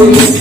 इस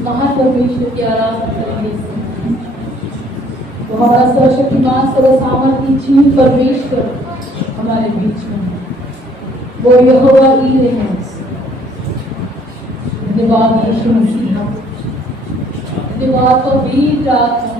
महान परमेश्वर की आराधना करेंगे। वो हमारा सर्वशक्तिमान सर्वसामर्थी जीव परमेश्वर हमारे बीच में है। वो यहोवा ईरे है। धन्यवाद यीशु मसीह, धन्यवाद पवित्र आत्मा।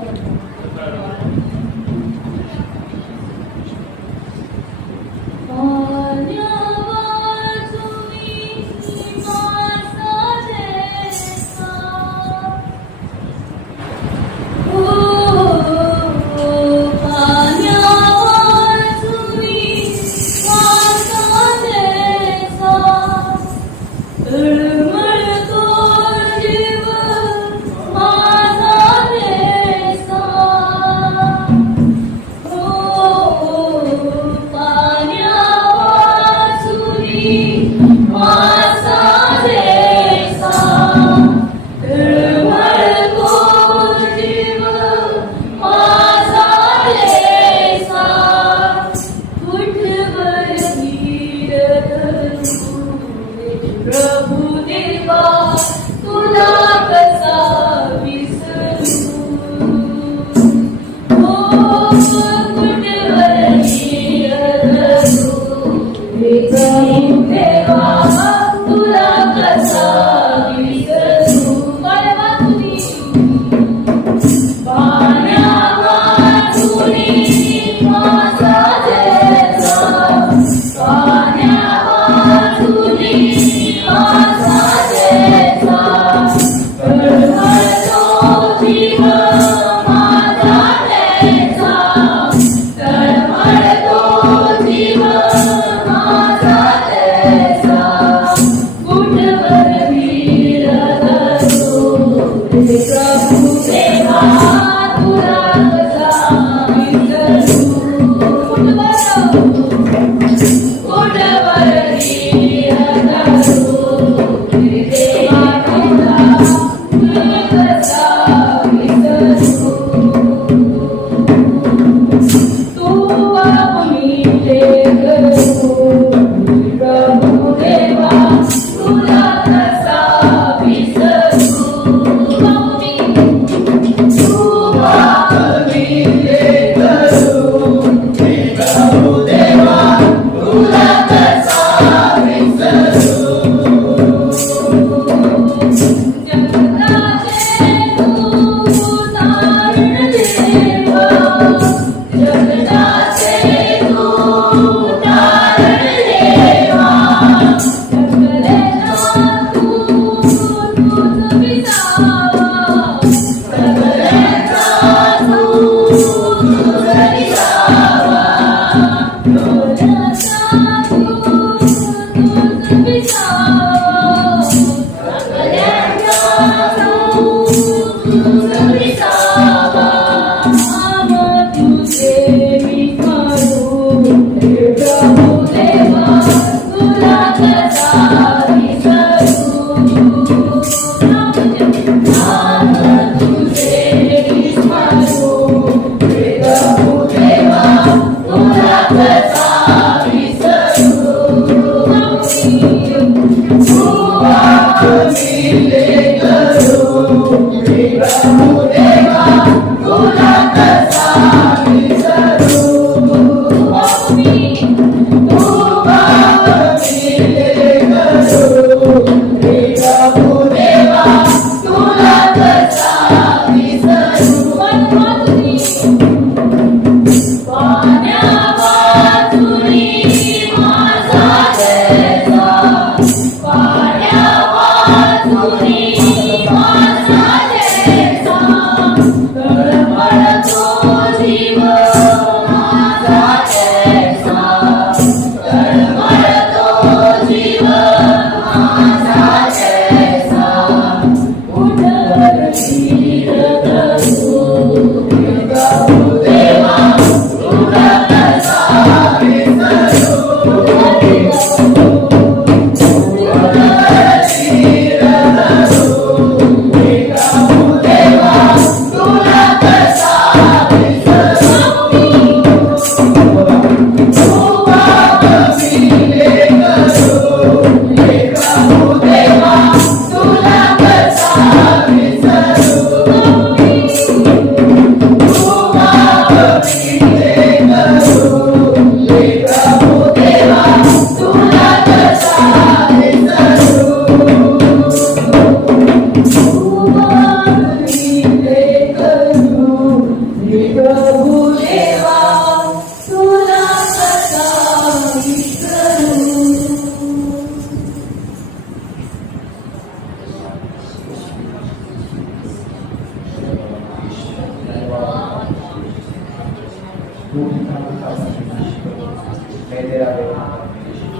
मैं तेरा बेटा परमेश्वर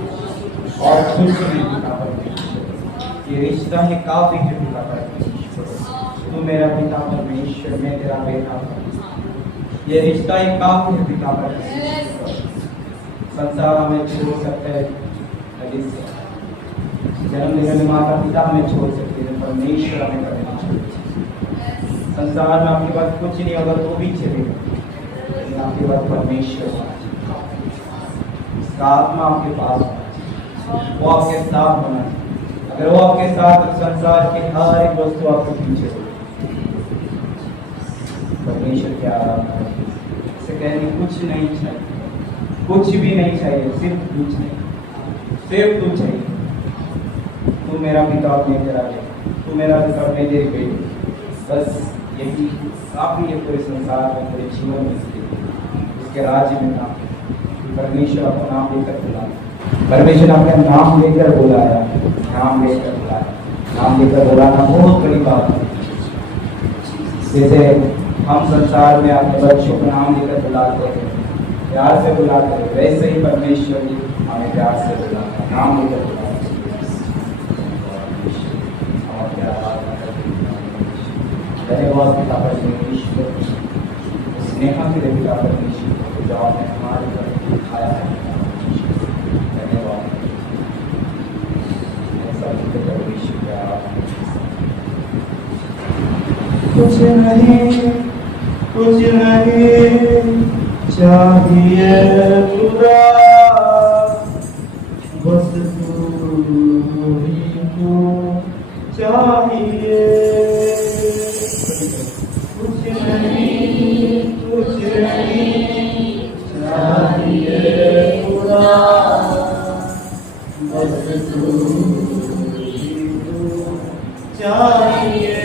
और कुछ नहीं पिता परमेश्वर। ये रिश्ता है काफी है पिता परमेश्वर। तू मेरा पिता परमेश्वर, मैं तेरा बेटा परमेश्वर। ये रिश्ता एक काफी है पिता परमेश्वर। संसार हमें छोड़ सकता है, जन्म देने में माता पिता हमें छोड़ सकते हैं, परमेश्वर हमें कभी नहीं छोड़ते। संसार में आपके पास कुछ नहीं होगा तो भी चलेगा, लेकिन आपके पास परमेश्वर होना चाहिए, उसका आत्मा आपके पास होना चाहिए, वो आपके साथ होना चाहिए। अगर वो आपके साथ तो संसार की हर एक वस्तु आपके पीछे हो। परमेश्वर की आराधना से कहने कुछ नहीं चाहिए, कुछ भी नहीं चाहिए, सिर्फ कुछ नहीं, सिर्फ तू चाहिए। तू मेरा पिता और मैं तेरा बेटा, तू मेरा पिता और मैं तेरी बेटी। बस यही काफी है पूरे संसार में, पूरे जीवन में, उसके राज्य में काम। परमेश्वर आपका नाम लेकर बुलाया, परमेश्वर आपका नाम लेकर बुलाया, नाम लेकर बुलाया। नाम लेकर बुलाना बहुत बड़ी बात है। जैसे हम संसार में अपने बच्चों का नाम लेकर बुलाते हैं, प्यार से बुलाते हैं, वैसे ही परमेश्वर भी हमें प्यार से बुलाता है, नाम लेकर बुलाता है। धन्यवाद पिता परमेश्वर, स्नेहा के लिए पिता परमेश्वर, जो आपने हमारे पर दिखाया है। धन्यवाद कुछ नहीं, कुछ नहीं चाहिए खुदा, बस तू ही तू चाहिए। कुछ नहीं, कुछ नहीं चाहिए खुदा, बस तू ही तू चाहिए।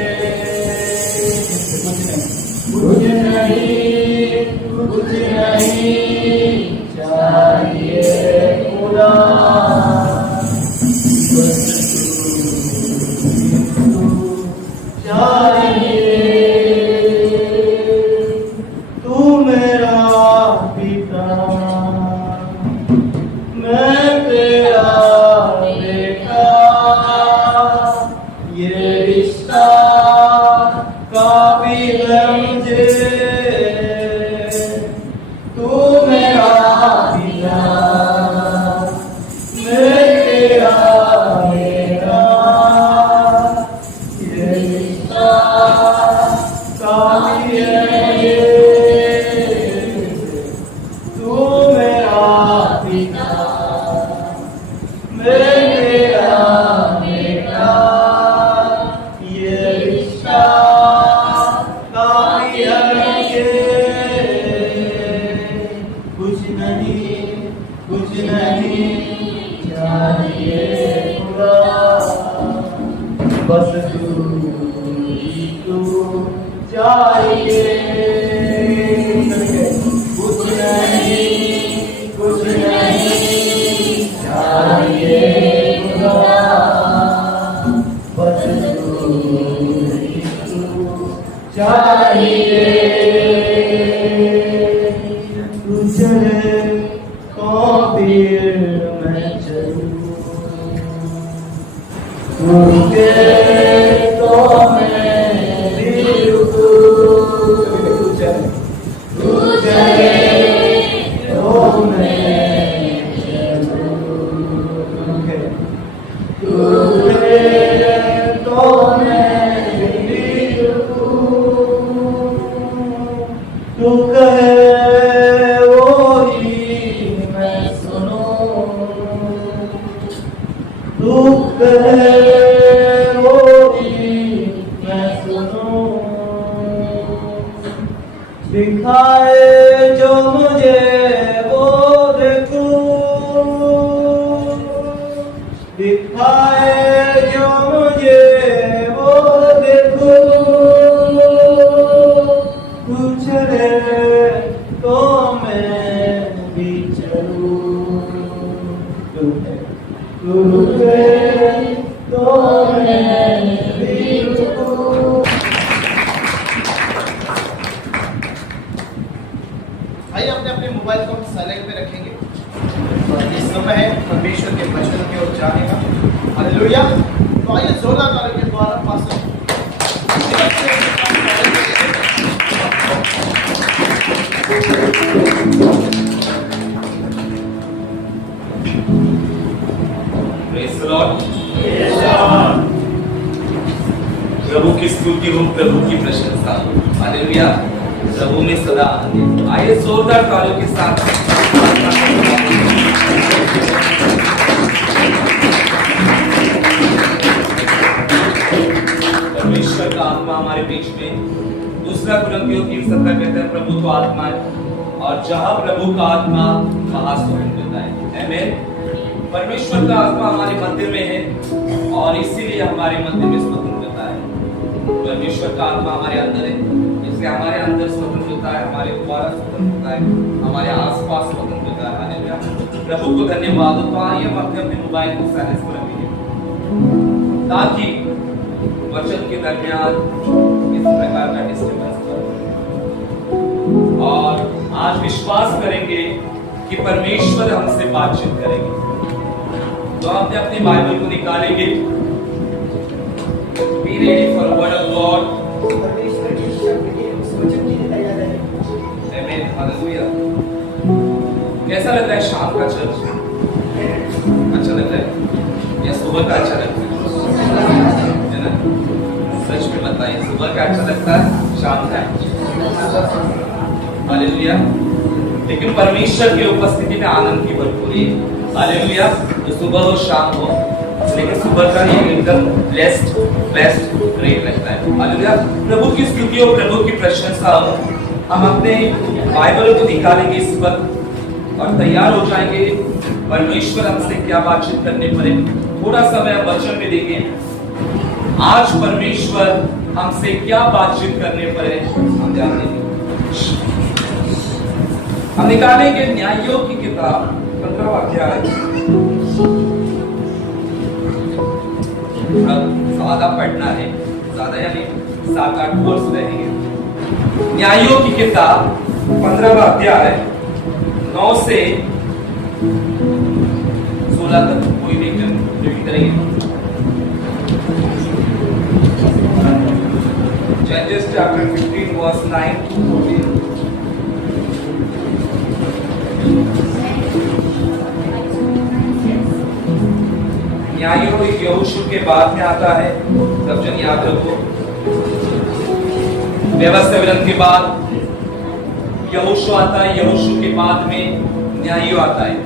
कुछ नहीं, कुछ नहीं चाहिए खुदा, बस तू चाहिए। तू मेरा पिता, मैं तेरा बेटा, ये रिश्ता काफी है मुझे। तू मेरा पिता, मैं तेरा बेटा, ये रिश्ता काफी है मुझे। तू मेरा पिता, मैं तेरा बेटा, ये रिश्ता काफी है मुझे। कुछ नहीं, कुछ नहीं चाहिए खुदा, बस तू ही तू चाहिए। कुछ नहीं, कुछ नहीं चाहिए खुदा, बस तू ही तू चाहिए। तू चले तो फिर मैं चलूं, तू रुके तो मैं भी रुकूं। तू चले तो मैं चलूं, तू रुके तो मैं भी रुकूं। तू कहे वो ही मैं सुनूं, तू कहे वो ही मैं सुनूं। दिखाए जो मुझे वो देखूं, दिखाए जो मुझे वो देखूं। तू चले तो मैं भी चलूं, तू रुके तो मैं भी रुकूं। आइए अपने अपने मोबाइल को साइलेंट पे रखेंगे। समय है परमेश्वर के वचन की ओर जाने का। हालेलुया। तो आइए जोरदार ताली के द्वारा पास्टर Praise the Lord. प्रभु की स्तुति हो, प्रभु की प्रशंसा हो। हालेलुया। प्रभु में सदा आनंदित। आइए जोरदार तालियों के साथ परमेश्वर का आत्मा हमारे बीच में। दूसरा कुरिन्थियों 3:17 कहता है प्रभु तो आत्मा है और जहां प्रभु का आत्मा वहां स्वतंत्रता है। आमीन। परमेश्वर का आत्मा हमारे मंदिर में है और इसीलिए हमारे मंदिर में स्वतंत्रता है। परमेश्वर का आत्मा हमारे अंदर है, इसलिए हमारे अंदर स्वतंत्रता है, हमारे द्वारा स्वतंत्रता है, हमारे आसपास स्वतंत्रता है। हालेलुया। प्रभु को धन्यवाद हो। तो आइए हम अपने मोबाइल को साइलेंस पर रखेंगे ताकि वचन के दरमियान इस प्रकार का डिस्टर्बेंस हो। और आज विश्वास करेंगे कि परमेश्वर हमसे बातचीत करेंगे। तो आपने अपनी बाइबल को निकालेंगे। Be ready for word of God. परमेश्वर के शब्द के उस वचन के लिए तैयार है। Amen. Hallelujah. कैसा लग रहा है शाम का चर्च? अच्छा लग रहा है या सुबह का अच्छा लगता है ना? सच में बताइए, सुबह का अच्छा लगता है, शाम का? हालेलुया। लेकिन परमेश्वर की उपस्थिति में आनंद की भरपूरी। हालेलुया। तो सुबह हो शाम हो, लेकिन सुबह का ये एकदम ब्लेस्ड ग्रेट लगता है। हालेलुया। प्रभु की स्तुति हो, प्रभु की प्रशंसा हो। हम अपने बाइबल को निकालेंगे इस वक्त और तैयार हो जाएंगे परमेश्वर हमसे क्या बातचीत करने पड़े। थोड़ा समय वचन में देंगे। आज परमेश्वर हमसे क्या बातचीत करने पड़े हम ध्यान देंगे। हम निकालेंगे न्यायों की किताब 15वां अध्याय। ज्यादा पढ़ना है, ज्यादा यानी 7-8 वर्ष रहेंगे। न्यायों की किताब 15वां अध्याय 9 से 16 तक कोई रीडिंग करेंगे। Judges chapter 15 verse 9 to 14। न्यायों यहोशू के बाद में आता है, सब जन याद रखो। व्यवस्था विरन के बाद यहोशू आता है, यहोशू के बाद में न्यायों आता है।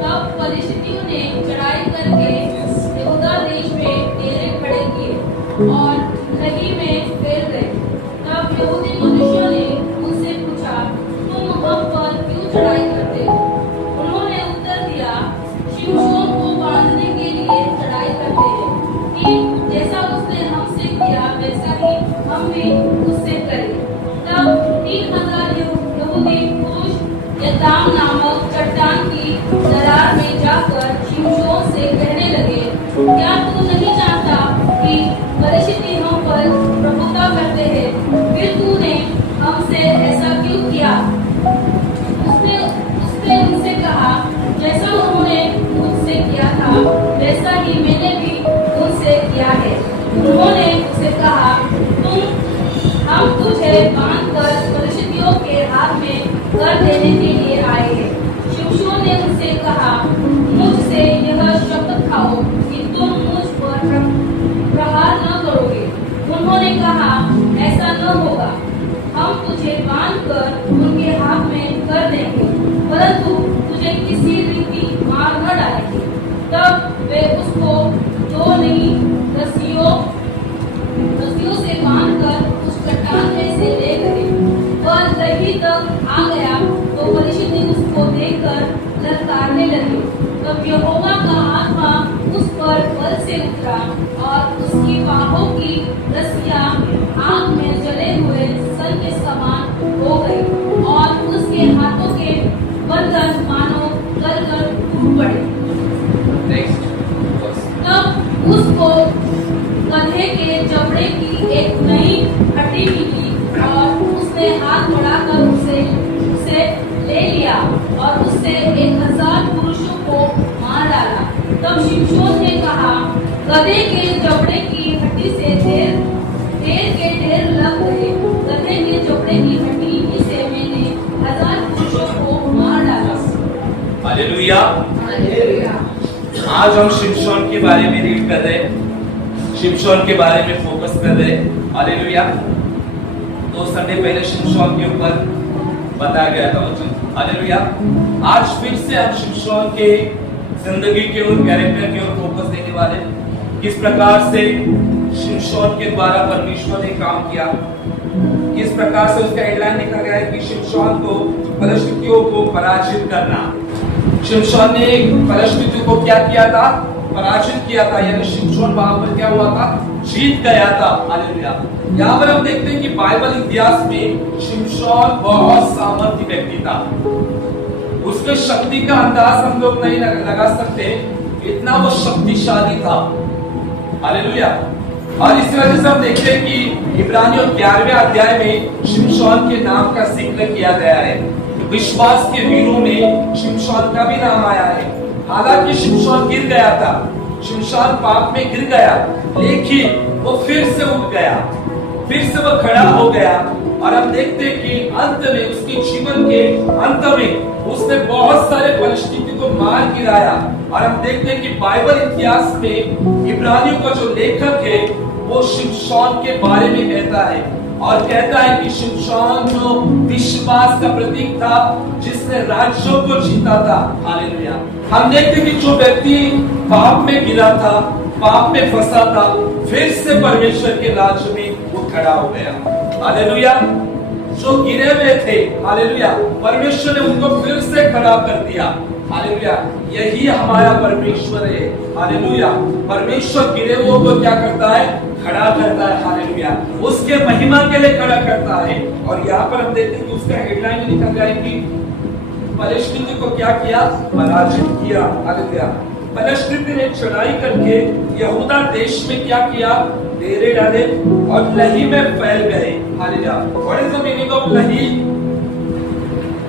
तब फलिस्तीनियों ने चढ़ाई करके यहूदा देश में डेरे खड़े किए और नगी में फैल गए। तब यहूदी मनुष्यों ने उनसे पूछा, तुम हम पर क्यों चढ़ाई करते हो? उन्होंने उत्तर दिया, शिमशोन को बांधने के लिए चढ़ाई करते हैं कि जैसा उसने हमसे किया वैसा ही हम भी उससे करें। तब 3000 यहूदी पुरुष यताम नामक चट्टान की दरार में जाकर शिमशोन से कहने लगे, क्या तू नहीं जानता कि फलिस्ती हम पर प्रभुता करते हैं? फिर तूने हमसे ऐसा क्यों किया? उसने उनसे कहा, जैसा उन्होंने मुझसे किया था वैसा ही मैंने भी उनसे किया है। उन्होंने उसे कहा, हम तुझे बांधकर फलिस्तियों के हाथ में कर देने के लिए आए हैं। शिमशोन ने उनसे कहा, मुझसे यह शपथ खाओ कि तुम मुझ पर प्रहार न करोगे। उन्होंने कहा, ऐसा न होगा, हम तुझे बांधकर उनके हाथ में कर देंगे, परंतु तुझे किसी रीति मार न डालेंगे। तब वे उसको दो नई रस्सियों से बांधकर उस चट्टान में से ले गए। वह दही तक आ गया तो फलिस्ती उसको देखकर ललकारने लगे। तब यहोवा का आत्मा उस पर बल से उतरा और उसकी बाहों की रस्सियां आग में जले हुए सन के समान हो गई और उसके हाथों के बंधन मानो गलकर टूट पड़े। तब उसको गधे के जबड़े की एक नई हड्डी मिली और उसने हाथ बढ़ाकर उसे ले लिया और उससे 1000 पुरुषों को मार डाला। तब शिमशोन ने कहा, गधे के जबड़े की हड्डी से ढेर के ढेर लग गए। गधे के जबड़े की हड्डी ही से मैंने 1000 पुरुषों को मार डाला। हालेलुया। हालेलुया। आज हम शिमशोन के बारे में रीड कर रहे हैं, शिमशोन के बारे में फोकस कर रहे हैं। हालेलुया। तो संडे पहले शिमशोन के ऊपर बताया गया था वचन। हालेलुया। आज फिर से हम शिमशोन के जिंदगी के और कैरेक्टर के ओर फोकस देने वाले, किस प्रकार से शिमशोन के द्वारा परमेश्वर ने काम किया, किस प्रकार से उसका हेडलाइन लिखा गया है कि शिमशोन को फलिश्तियों को पराजित करना। शिमशोन ने फलिश्तियों को क्या किया था? पराजित किया था, यानी शिमशोन वहां पर क्या हुआ था? जीत गया था। हालेलुया। यहाँ पर हम देखते हैं कि बाइबल इतिहास में शिमशोन बहुत सामर्थ्य व्यक्ति था। उसके शक्ति का अंदाज हम लोग नहीं लगा सकते, इतना वो शक्तिशाली था। हालेलुया। और इस वजह से हम देखते हैं कि इब्रानियों 11वें अध्याय में शिमशोन के नाम का जिक्र किया गया है। विश्वास के वीरों में शिमशोन का भी नाम आया है। हालांकि शिमशोन गिर गया था, शिमशोन पाप में गिर गया, लेकिन वो फिर से उठ गया, फिर से वो खड़ा हो गया। और हम देखते हैं कि अंत में, उसके जीवन के अंत में उसने बहुत सारे फलिश्तियों को मार गिराया। और हम देखते हैं कि बाइबल इतिहास में इब्रानियों का जो लेखक है वो शिमशोन के बारे में कहता है, और कहता है कि शिमशोन जो विश्वास का प्रतीक था, जिसने राज्यों को जीता था। हालेलुया। हम देखते हैं कि जो व्यक्ति पाप में गिरा था, पाप में फंसा था, फिर से परमेश्वर के राज्य में वो खड़ा हो गया। हालेलुया। जो गिरे हुए थे, हालेलुया, परमेश्वर ने उनको फिर से खड़ा कर दिया। हालेलुया। यही हमारा परमेश्वर है। हालेलुया। परमेश्वर गिरे हुए को क्या करता है? खड़ा करता है। हालेलुया। उसके महिमा के लिए खड़ा करता है। और यहाँ पर हम देखते हैं कि उसका हेडलाइन लिखा गया है कि फलिश्तियों को क्या किया? पराजित किया। हालेलुया। फलिश्ती ने चढ़ाई करके यहूदा देश में क्या किया? डेरे डाले और लही में फैल गए। Hallelujah. What is the meaning of लही?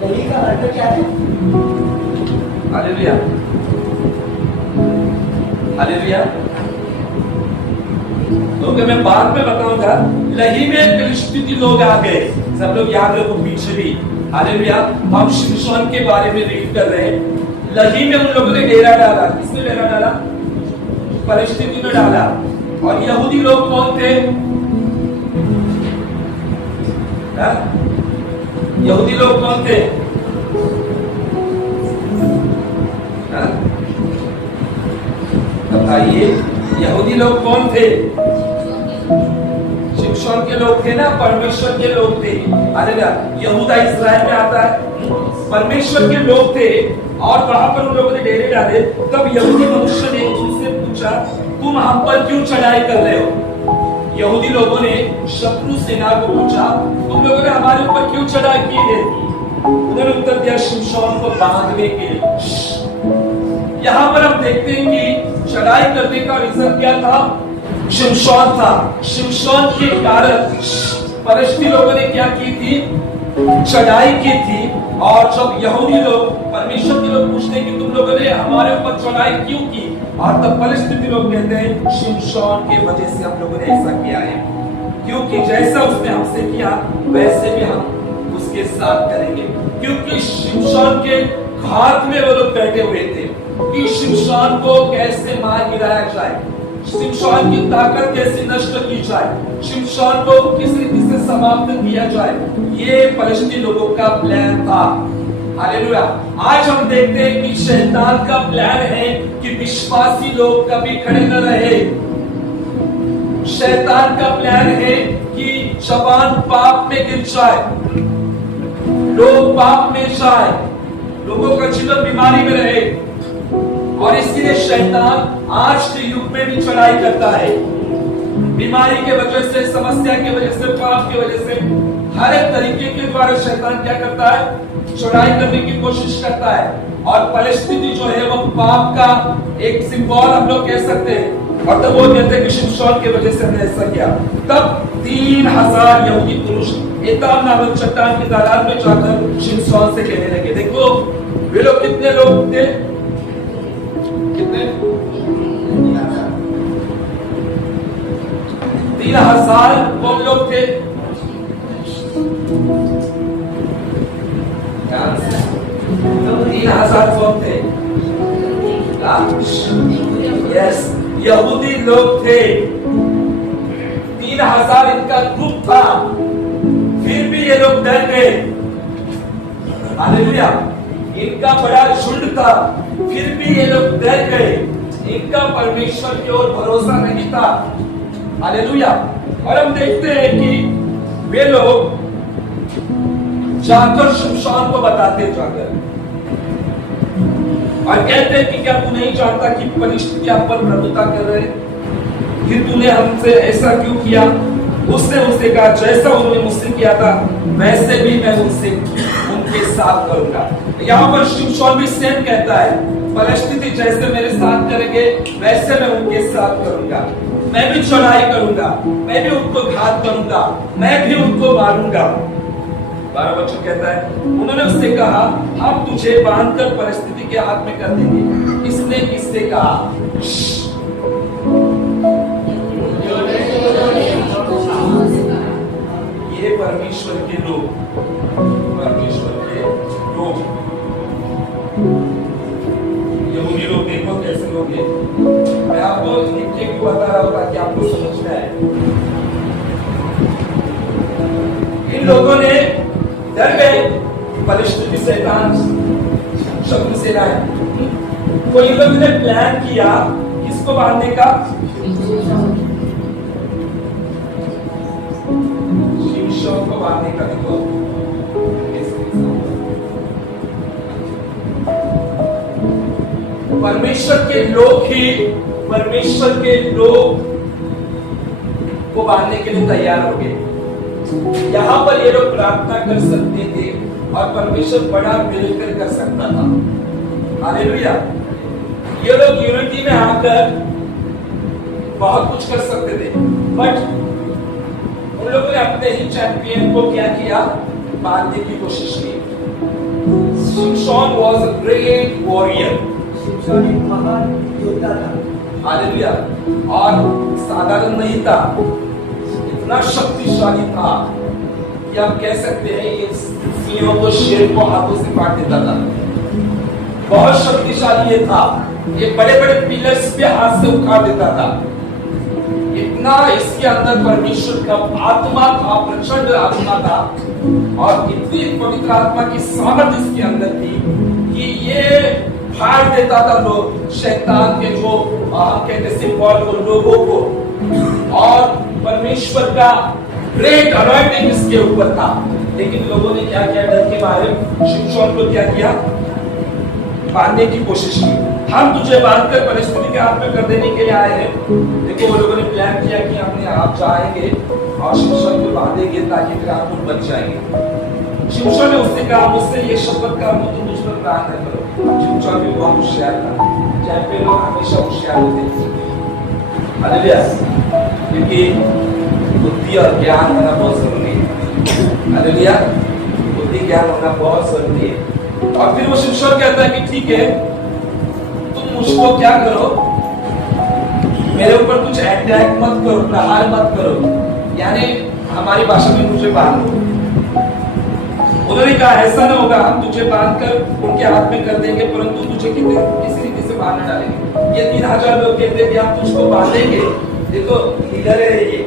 लही का अर्थ क्या है? हालेलुया। हालेलुया। तो मैं बाद में बताऊंगा। लही में फिलिस्तीनी लोग आ गए, सब लोग याद रखो पीछे भी। हालेलुया। हम शिमशोन के बारे में रीड कर रहे हैं। लही में उन लोगों ने डेरा डाला। किसने डेरा डाला? फिलिस्तीनी ने डाला। और यहूदी लोग कौन थे? यहूदी लोग कौन थे? बताइए, यहूदी लोग कौन थे? शिमशोन के लोग थे ना, परमेश्वर के लोग थे। हालेलुया। यहूदा इस्राएल में आता है, परमेश्वर के लोग थे। और वहां पर उन लोगों ने डेरे डाले। तब यहूदी मनुष्य ने उनसे पूछा, तुम हम पर क्यों चढ़ाई कर रहे हो? यहूदी लोगों ने शत्रु सेना को पूछा, तुम लोगों ने हमारे ऊपर क्यों चढ़ाई की है? उन्होंने उत्तर दिया, शिमशोन को बांधने के लिए। यहाँ पर हम देखते हैं कि चढ़ाई करने का रीजन क्या था? शिमशोन था। शिमशोन के कारण फलिश्ती लोगों ने क्या की थी? चढ़ाई की थी। और जब यहूदी लोग, परमेश्वर के लोग पूछते हैं कि तुम लोगों ने हमारे ऊपर चढ़ाई क्यों की, और तब फलिश्ती लोग कहते हैं, शिमशोन के वजह से हम लोगों ने ऐसा किया है, क्योंकि जैसा उसने हमसे किया वैसे भी हम उसके साथ करेंगे। क्योंकि शिमशोन के हाथ में वो लोग बैठे हुए थे कि शिमशोन को कैसे मार गिराया जाए, शिमशोन की ताकत कैसे नष्ट की जाए, शिमशोन को किस रीति से समाप्त किया जाए। ये फलिश्ती लोगों का प्लान था। हालेलुया। आज हम देखते हैं कि शैतान का प्लान है कि विश्वासी लोग कभी खड़े न रहे। शैतान का प्लान है कि जवान पाप में गिर जाए, लोग पाप में जाए, लोगों का जीवन बीमारी में रहे। और इसलिए शैतान आज के युग में भी चढ़ाई करता है, बीमारी के वजह से, समस्या की वजह से, पाप की वजह से, हर एक तरीके के द्वारा शैतान क्या करता है? चढ़ाई करने की कोशिश करता है। और फलिश्ती जो है वो पाप का एक सिंबल हम लोग कह सकते हैं। और तब वो कहते हैं कि शिमशोन की वजह से हमने ऐसा किया। तब 3000 यहूदी पुरुष एताम नामक चट्टान की तालाब में जाकर शिमशोन से कहने लगे, देखो वे लोग कितने लोग थे? कितने? 3000 कौन लोग थे? 3000 कौन थे? यस, यहूदी लोग थे। 3000 इनका ग्रुप था, फिर भी ये लोग डर गए। हालेलुया। इनका बड़ा झुंड था, फिर भी ये लोग डर गए। इनका परमेश्वर की ओर भरोसा नहीं था। हालेलुया। और हम देखते हैं कि वे लोग जाकर शिमशोन को बताते जाकर और कहते हैं कि क्या तू नहीं जानता कि फलिश्तियों पर प्रभुता कर रहे, फिर तूने हमसे ऐसा क्यों किया? उसने उससे कहा, जैसा उन्होंने मुझसे किया था वैसे भी मैं उनके साथ करूंगा। यहाँ पर शिमशोन भी सेम कहता है, फलिश्ती जैसे मेरे साथ करेंगे वैसे मैं उनके साथ करूंगा। मैं भी चढ़ाई करूंगा, मैं भी उनको घात करूंगा, मैं भी उनको मारूंगा। 12 वचन कहता है, उन्होंने उससे कहा, हम तुझे बांधकर परिस्थिति के हाथ में कर देंगे। इसने किससे कहा? ये परमेश्वर के लोग, परमेश्वर के लोग, यहूदी लोग। देखो कैसे लोग हैं। मैं आपको लिख के क्यों बता रहा हूं ताकि आपको समझ में आए। इन लोगों ने डर गए, फलिश्ती शैतान शत्रु सेना है, तो इन लोगों ने प्लान किया किसको बांधने का? शिमशोन को बांधने का। देखो परमेश्वर के लोग ही परमेश्वर के लोग को बांधने के लिए तैयार हो गए। यहां पर ये लोग प्रार्थना कर सकते थे और परमेश्वर बड़ा मिलकर कर सकता था। हालेलुया। ये लोग यूनिटी में आकर बहुत कुछ कर सकते थे, बट उन लोगों ने अपने ही चैंपियन को क्या किया? बांधने की कोशिश की। शिमशोन was a great warrior। शिमशोन एक महान योद्धा था। हालेलुया। और साधारण नहीं था, इतना शक्तिशाली था कि आप कह सकते हैं ये सिंहों को, शेर को हाथों से काट देता था। बहुत शक्तिशाली ये था, ये बड़े बड़े पिलर्स पे हाथ से उखाड़ देता था। इतना इसके अंदर परमेश्वर का आत्मा था, प्रचंड आत्मा था, और इतनी पवित्र आत्मा की सामर्थ इसके अंदर थी कि ये फाड़ देता था लोग, शैतान के जो हम कहते सिंबल को, लोगों को। और परमेश्वर का ग्रेट अनॉइंटिंग इसके ऊपर था। लेकिन लोगों ने क्या किया? डर के मारे शिमशोन को क्या किया? बांधने की कोशिश की। हम तुझे बांधकर परिस्थिति के हाथ में कर देने के लिए आए हैं। देखो वो लोगों ने प्लान किया कि हमने आप जाएंगे और शिमशोन को बांधेंगे ताकि फिर आप लोग बच जाएंगे। शिमशोन ने उससे कहा, मुझसे ये शपथ कर लो तुम मुझ पर प्रार्थना करो। शिमशोन भी बहुत होशियार था, चैंपियन लोग हमेशा होशियार होते हैं। हालेलुया। क्योंकि बुद्धि और ज्ञान होना बहुत जरूरी है। हालेलुया। बुद्धि ज्ञान होना बहुत जरूरी है। और फिर वो शिमशोन कहता है कि ठीक है, तुम मुझको क्या करो, मेरे ऊपर कुछ अटैक मत करो, प्रहार मत करो, यानी हमारी भाषा में मुझे बांधो। उन्होंने कहा ऐसा ना होगा, हम तुझे बांधकर उनके हाथ में कर देंगे, परंतु तुझे किसी रीति से बांध डालेंगे। ये 3000 लोग कहते हैं कि हम तुझको बांधेंगे। देखो लीडर है ये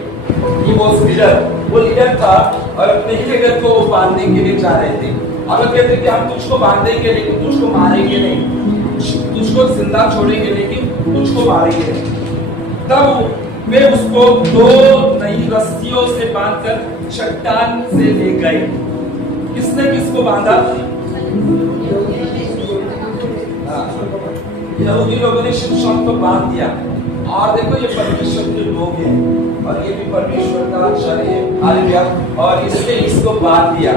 वो लीडर, वो लीडर था और अपने ही लीडर को बांधने के लिए जा रहे थे। और वो कहते कि हम तुझको बांधेंगे लेकिन तुझको मारेंगे नहीं, तुझको जिंदा छोड़ेंगे लेकिन तुझको मारेंगे नहीं। तब वे उसको 2 नई रस्सियों से बांधकर चट्टान से ले गए। किसने किसको बांधा? यहूदी लोगों ने शिमशोन को बांध दिया। और देखो ये परमेश्वर के लोग हैं और ये भी परमेश्वर का जन है। हालेलुया। और इसने इसको बांध दिया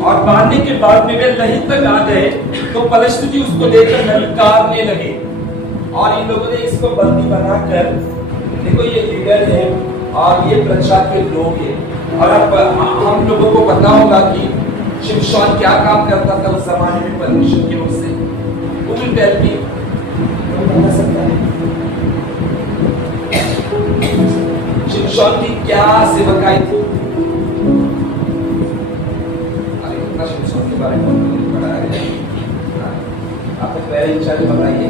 और बांधने के बाद में वे लही तक आ गए तो फलिश्ती उसको लेकर ललकारने लगे। और इन लोगों ने इसको बंदी बनाकर, देखो ये लीडर है और ये प्रजा के लोग हैं। और अब हम लोगों को पता होगा कि शिमशोन क्या काम करता था उस जमाने में परमेश्वर की ओर से? Who will tell me? बता सकता है। शिमशोन की क्या सेवकाई थी? अरे कितना शिमशोन के बारे में हमने पढ़ा है। आप पहले इंचार्ज बताइए,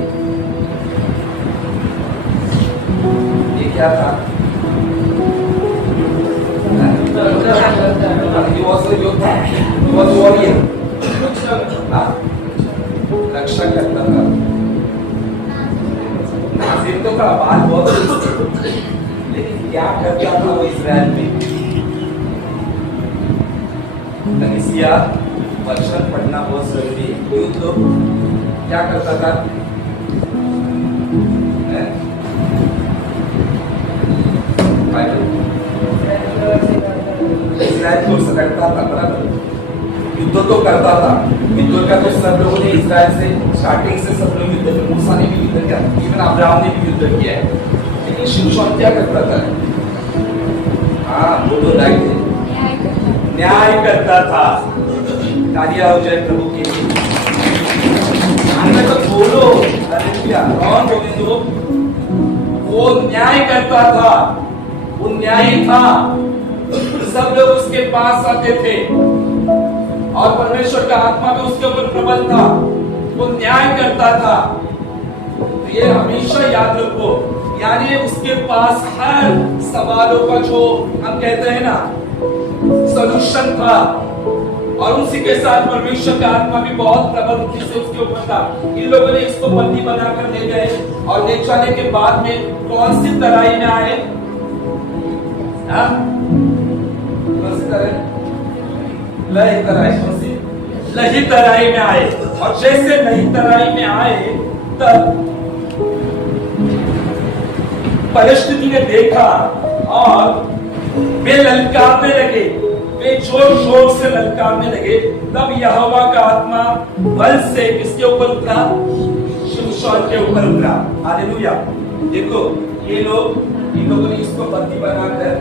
ये क्या था? He was a yoddha. He was a warrior. रक्षा करता था। नाज़िर तो का बात बहुत, लेकिन क्या करता था वो इस्राएल में? कलीसिया वचन पढ़ना बहुत जरूरी है। यूथ लोग क्या करता था? इस्राएल को सकड़ता था, बराबर, युद्ध तो करता था। युद्ध का तो सब लोगों ने इस्राएल से स्टार्टिंग से सब लोग युद्ध किया। मूसा ने भी युद्ध किया, इवन अब्राहम ने भी युद्ध किया है। लेकिन शिमशोन क्या करता था? हाँ, वो तो राइट है, न्याय करता था। तालियां हो जाए प्रभु के लिए। आगे तो बोलो, हालेलुया। कौन बोले तो? वो न्याय करता था, वो न्यायी था। सब लोग उसके पास आते थे और परमेश्वर का आत्मा भी उसके ऊपर प्रबल था। वो न्याय करता था। तो ये हमेशा याद रखो, यानी उसके पास हर सवालों का जो हम कहते हैं ना सॉल्यूशन था, और उसी के साथ परमेश्वर का आत्मा भी बहुत प्रबल रूप से उसके ऊपर था। इन लोगों ने इसको बंदी बनाकर ले गए और ले जाने के बाद में कौन सी तराई में आए? लही तराई में आए। और जैसे लही तराई में आए तब परिस्थिति ने देखा और वे ललकारने लगे, वे जोर जोर से ललकारने लगे। तब यहोवा का आत्मा बल से किसके ऊपर उतरा? शिमशोन के ऊपर उतरा। हालेलुया। देखो ये लोग, इन लोगों ने इसको बंदी बनाकर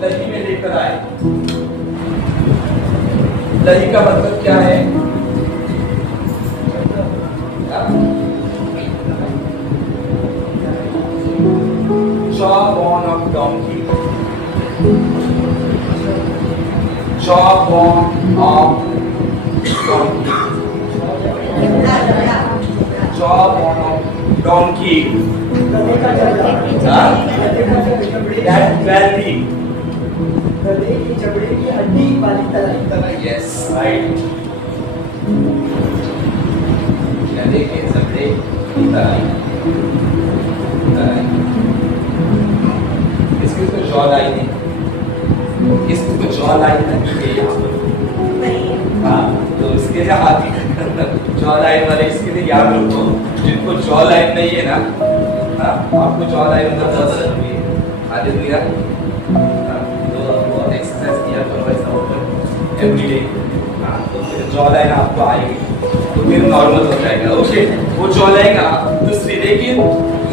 लही में लेकर आए। लही का मतलब क्या है? jawbone of donkey. Jawbone of donkey. Jawbone of donkey. That belly. गले की जबड़े की हड्डी वाली तराई। Yes, right. गले के जबड़े की तराई। इसकी तो जॉ लाइन है, इसकी तो जॉ लाइन नहीं है यहाँ पर। हाँ, तो इसके लिए हाथी जॉ लाइन वाले इसके लिए याद रखो, जिनको जॉ लाइन नहीं है ना, हाँ, आपको जॉ लाइन होना बहुत जरूरी है। हालेलुया। बहुत एक्सरसाइज किया करो ऐसा होकर एवरीडे, हाँ, तो फिर जॉ लाइन आपको आएगी तो फिर नॉर्मल हो जाएगा। ओके, वो जॉ लाइन दूसरी, लेकिन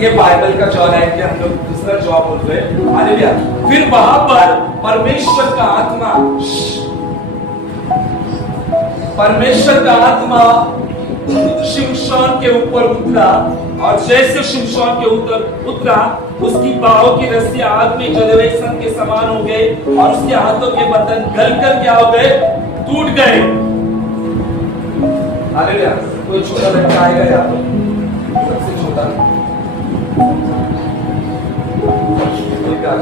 ये बाइबल का जॉ लाइन के हम लोग दूसरा जॉ बोल रहे हैं। हालेलुया। फिर वहां पर परमेश्वर का आत्मा, परमेश्वर का आत्मा शिमशोन के ऊपर उतरा, और जैसे शिमशोन के ऊपर उतरा उसकी बाहों की रस्सियां आग में जले हुए सन के समान हो गए और उसके हाथों के बंधन गलकर क्या हो गए? टूट गए। हालेलुया। कोई छोटा लड़का आएगा यहाँ पर, सबसे छोटा कोई क्या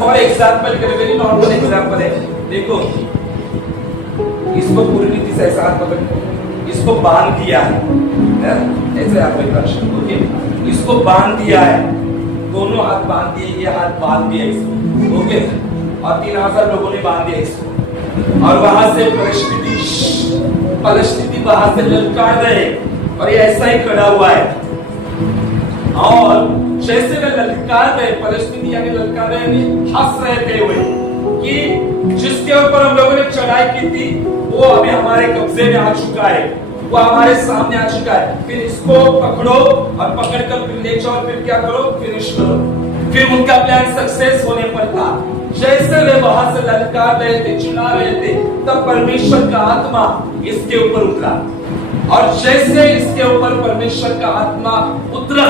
for example, very normal example है। देखो इसको पूरी रीति से ऐसा हाथ पकड़, इसको बांध दिया है, ऐसे आप ओके, इसको बांध दिया है, दोनों हाथ बांध दिए, ये हाथ बांध दिया इसको, ओके, और 3000 लोगों ने बांध दिया इसको, और वहां से परिस्थिति वहां से ललकार रहे और ये ऐसा ही खड़ा हुआ है। और जैसे वे ललकार रहे, परिस्थिति यानी ललकार रहे, हंस रहे थे वे कि जिसके ऊपर हम लोगों ने चढ़ाई की थी वो अभी हमारे कब्जे में आ चुका है, वो हमारे सामने आ चुका है। फिर इसको पकड़ो और पकड़कर फिर ले जाओ, फिर क्या करो? फिनिश करो। फिर उनका प्लान सक्सेस होने पर था, जैसे वे वहां से ललकार रहे थे, चिल्ला रहे थे, तब परमेश्वर का आत्मा इसके ऊपर उतरा। और जैसे इसके ऊपर परमेश्वर का आत्मा उतरा,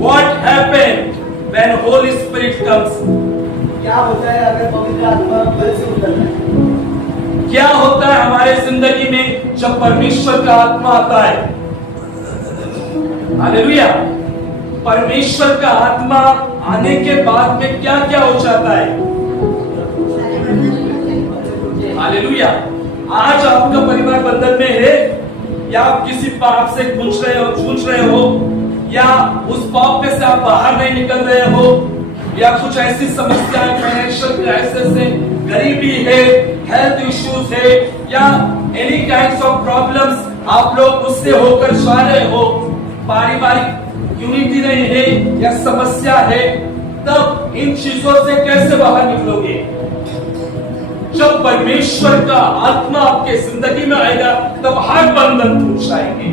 what happened when Holy Spirit comes? क्या होता है अगर पवित्र आत्मा बल से उतरता है? क्या होता है हमारे जिंदगी में जब परमेश्वर का आत्मा आता है? हालेलुया। परमेश्वर का आत्मा आने के बाद में क्या क्या हो जाता है? हालेलुया। आज आपका परिवार बंधन में है, या आप किसी पाप से जूझ रहे हो, या उस पाप में से आप बाहर नहीं निकल रहे हो, या कुछ ऐसी समस्याएं, फाइनेंशियल क्राइसिस है, गरीबी है, हेल्थ इश्यूज है, या एनी काइंड्स ऑफ प्रॉब्लम्स आप लोग उससे होकर जा रहे हो, पारिवारिक यूनिटी नहीं है या समस्या है, तब इन चीजों से कैसे बाहर निकलोगे? जब परमेश्वर का आत्मा आपके जिंदगी में आएगा, तब हर बंधन टूट जाएंगे।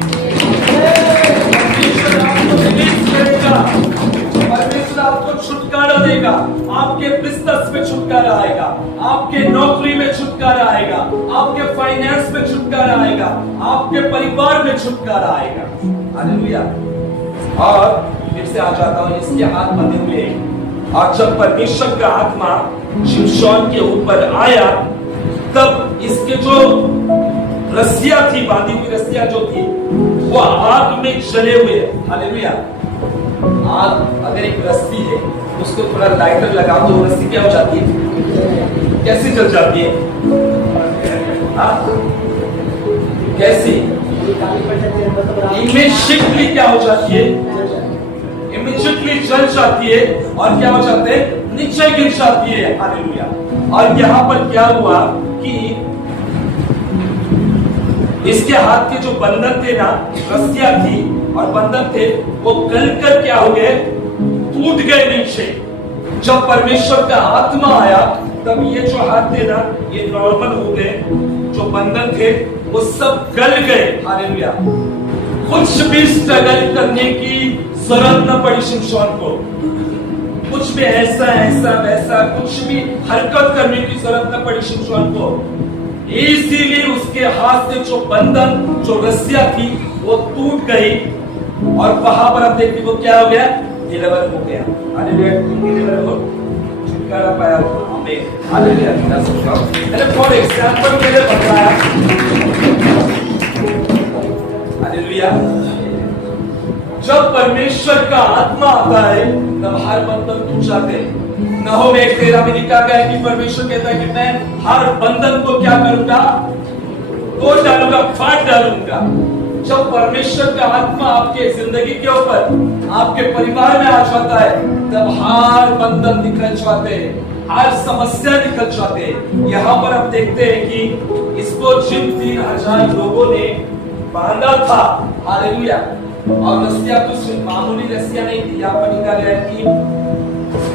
परमेश्वर आपको रिलीज करेगा, परमेश्वर आपको छुटकारा देगा, आपके बिजनेस में छुटकारा आएगा, आपके नौकरी में छुटकारा आएगा, आपके फाइनेंस में छुटकारा आएगा, आपके परिवार में छुटकारा आएगा। हालेलुया। और फिर से आ जाता हूं, इसके हाथ बंधे हुए, और जब परमेश्वर का आत्मा शिमशोन के ऊपर आया, तब इसके जो रस्सियां थी, बांधी हुई रस्सियां जो थी, वो आग में जले हुए। हालेलुया। आग अगर एक रस्सी है, उसको थोड़ा लाइटर लगाओ तो वो रस्सी क्या हो जाती है? कैसी जल जाती है? कैसी? इमीडिएटली क्या हो जाती है? इमीडिएटली जल जाती है, और क्या हो जाते हैं? नीचे गिर जाती है। हालेलुया। और यहाँ पर क्या हुआ कि इसके हाथ के जो बंधन थे ना, रस्सियां थी और बंधन थे, वो गलकर क्या हो गए? टूट गए नीचे। जब परमेश्वर का आत्मा आया, तब ये जो हाथ थे ना, ये नॉर्मल हो गए, जो बंधन थे वो सब गल गए। हालेलुया। कुछ भी स्ट्रगल करने की जरूरत न पड़ी शिमशोन को, कुछ भी ऐसा वैसा कुछ भी हरकत करने की जरूरत न पड़ी शिमशोन को। इसीलिए उसके हाथ से जो बंधन, जो रस्सियां थी, वो टूट गई, और वहां पर आप देखते वो क्या हो गया? डिलीवर हो गया। हालेलुया। डिलीवर हो, छुटकारा पाया हो। आमीन। हालेलुया। मैंने फॉर एग्जांपल के लिए बताया। हालेलुया। जब परमेश्वर का आत्मा आता है, तब हर बंधन टूट जाते हैं। नहूम 1:13 में लिखा गया है कि परमेश्वर कहता है कि मैं हर बंधन को क्या करूंगा? तोड़ डालूंगा, फाड़ डालूंगा। जब परमेश्वर का आत्मा आपके जिंदगी के ऊपर, आपके परिवार में आ जाता है, तब हर बंधन निकल जाते हैं, हर समस्या निकल जाते हैं। यहाँ पर आप देखते हैं कि इसको जिन 3000 लोगों ने बांधा था, हालेलुया, और रस्सियां तो सिर्फ मामूली रस्सियां नहीं थी, यहाँ पर लिखा गया कि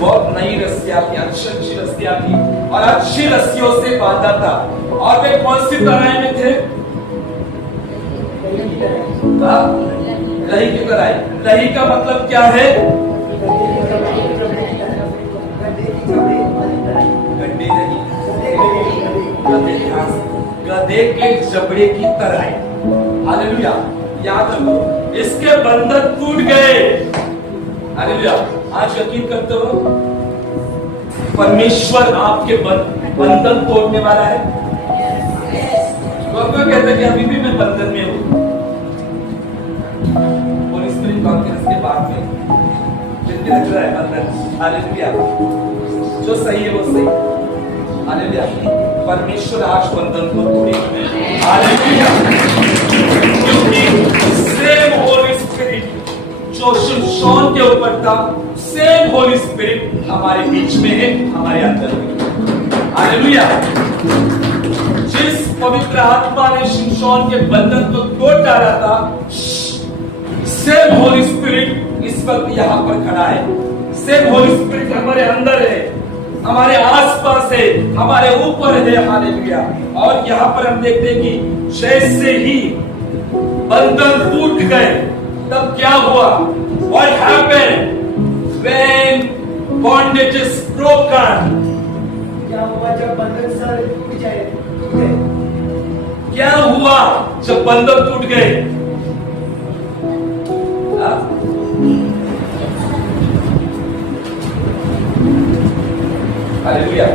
बहुत नई रस्सियां थी, अच्छी रस्सियां थी, और अच्छी रस्सियों से बांधा था। और वे कौन सी तरह में थे? लही की तरह। लही का मतलब क्या है? गड्ढे नहीं, गधे के जबड़े की तरह। हालेलुया। याद रखो, इसके बंधन टूट गए। हालेलुया। आज यकीन करते हो परमेश्वर आपके बंधन तोड़ने वाला है? कौन कहता है कि अभी भी मैं बंधन में हूं? होली स्पिरिट कॉन्फ्रेंस के बाद में जिनके लग रहा है बंधन, हालेलुया, जो सही है वो सही। हालेलुया। परमेश्वर आज बंधन को तोड़ेगा। हालेलुया। क्योंकि सेम होली स्पिरिट जो शिमशोन के ऊपर था, सेम होली स्पिरिट हमारे बीच में है, हमारे अंदर में। हालेलुया। जिस पवित्र आत्मा ने शिमशोन के बंधन को तोड़ डाला था, सेम होली स्पिरिट इस वक्त यहां पर खड़ा है। सेम होली स्पिरिट हमारे अंदर है, हमारे आसपास है, हमारे ऊपर है। हालेलुया। और यहां पर हम देखते हैं कि जैसे ही बंधन टूट गए, तब क्या हुआ? What happened when bondage is broken. क्या हुआ जब बंधन सर टूट गए? क्या हुआ जब बंधन टूट गए? हालेलुया,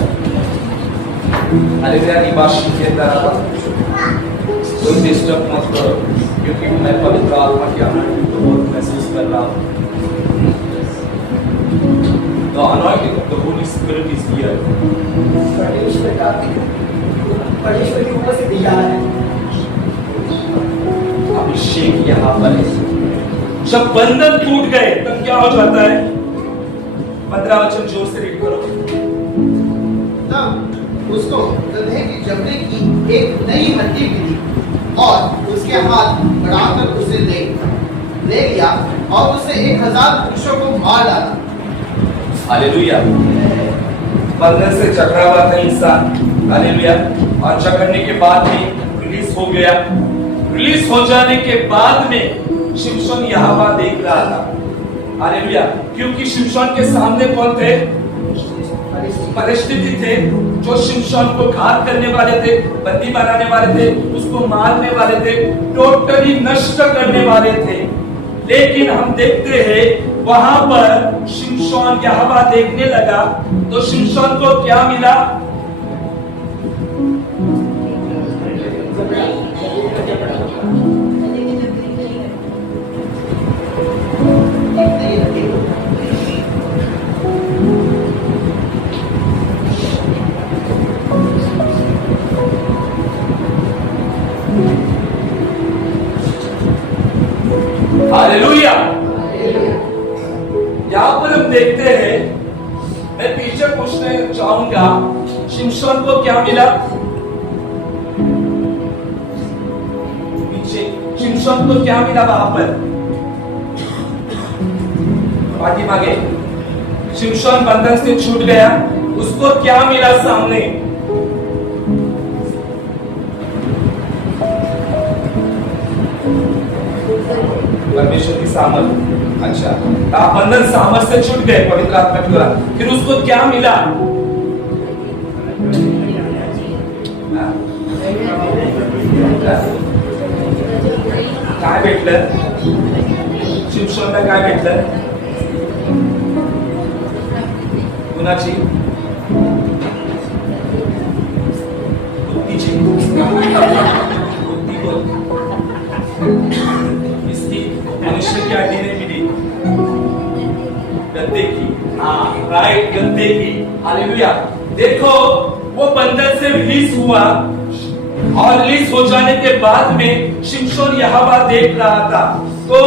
हालेलुया की बात के तरह कोई डिस्टर्ब मत करो, क्योंकि मैं पवित्र आत्मा की अनुभूति को बहुत महसूस कर रहा हूँ। The anointing of the Holy Spirit is here. परमेश्वर के ऊपर से दिया है। अभिषेक यहाँ पर है। जब बंधन टूट गए तब क्या हो जाता है? 15 वचन जोर से रीड करो। तब उसको गदहे की जबड़े की एक नई हड्डी मिली और उसके हाथ बढ़ाकर उसे ले लिया और उसने 1000 पुरुषों को मार डाला। हालेलुया। बंधन से जकड़ा हुआ था इंसान, हालेलुया, और जकड़ने के बाद में रिलीज हो गया। रिलीज हो जाने के बाद में शिमशोन यहोवा देख रहा था, हालेलुया, क्योंकि शिमशोन के सामने कौन थे? परिस्थिति थे जो शिमशोन को घात करने वाले थे, बंदी बनाने वाले थे, उसको मारने वाले थे, टोटली नष्ट करने वाले थे। लेकिन हम देखते हैं वहां पर शिमशोन यहोवा देखने लगा तो शिमशोन को क्या मिला? हालेलुया। यहां पर हम देखते हैं, मैं पीछे पूछने चाहूंगा, शिमशोन को क्या मिला? पीछे शिमशोन को क्या मिला? वहां पर पार्टी मांगे शिमशोन बंधन से छूट गया, उसको क्या मिला सामने? परमेश्वर की सामर्थ। अच्छा, आप बंधन सामर्थ से छूट गए, पवित्र आत्मा की द्वारा, फिर उसको क्या मिला? काय भेटलं? शिमशोनला काय भेटलं? कुणाची? बुद्धीची। बुद्धी बोल। मनुष्य की हड्डी नहीं मिली, गद्दे की। हाँ, राइट, गद्दे की। हालेलुया। देखो, वो बंधन से रिलीज हुआ और रिलीज हो जाने के बाद में शिमशोन यहोवा देख रहा था, तो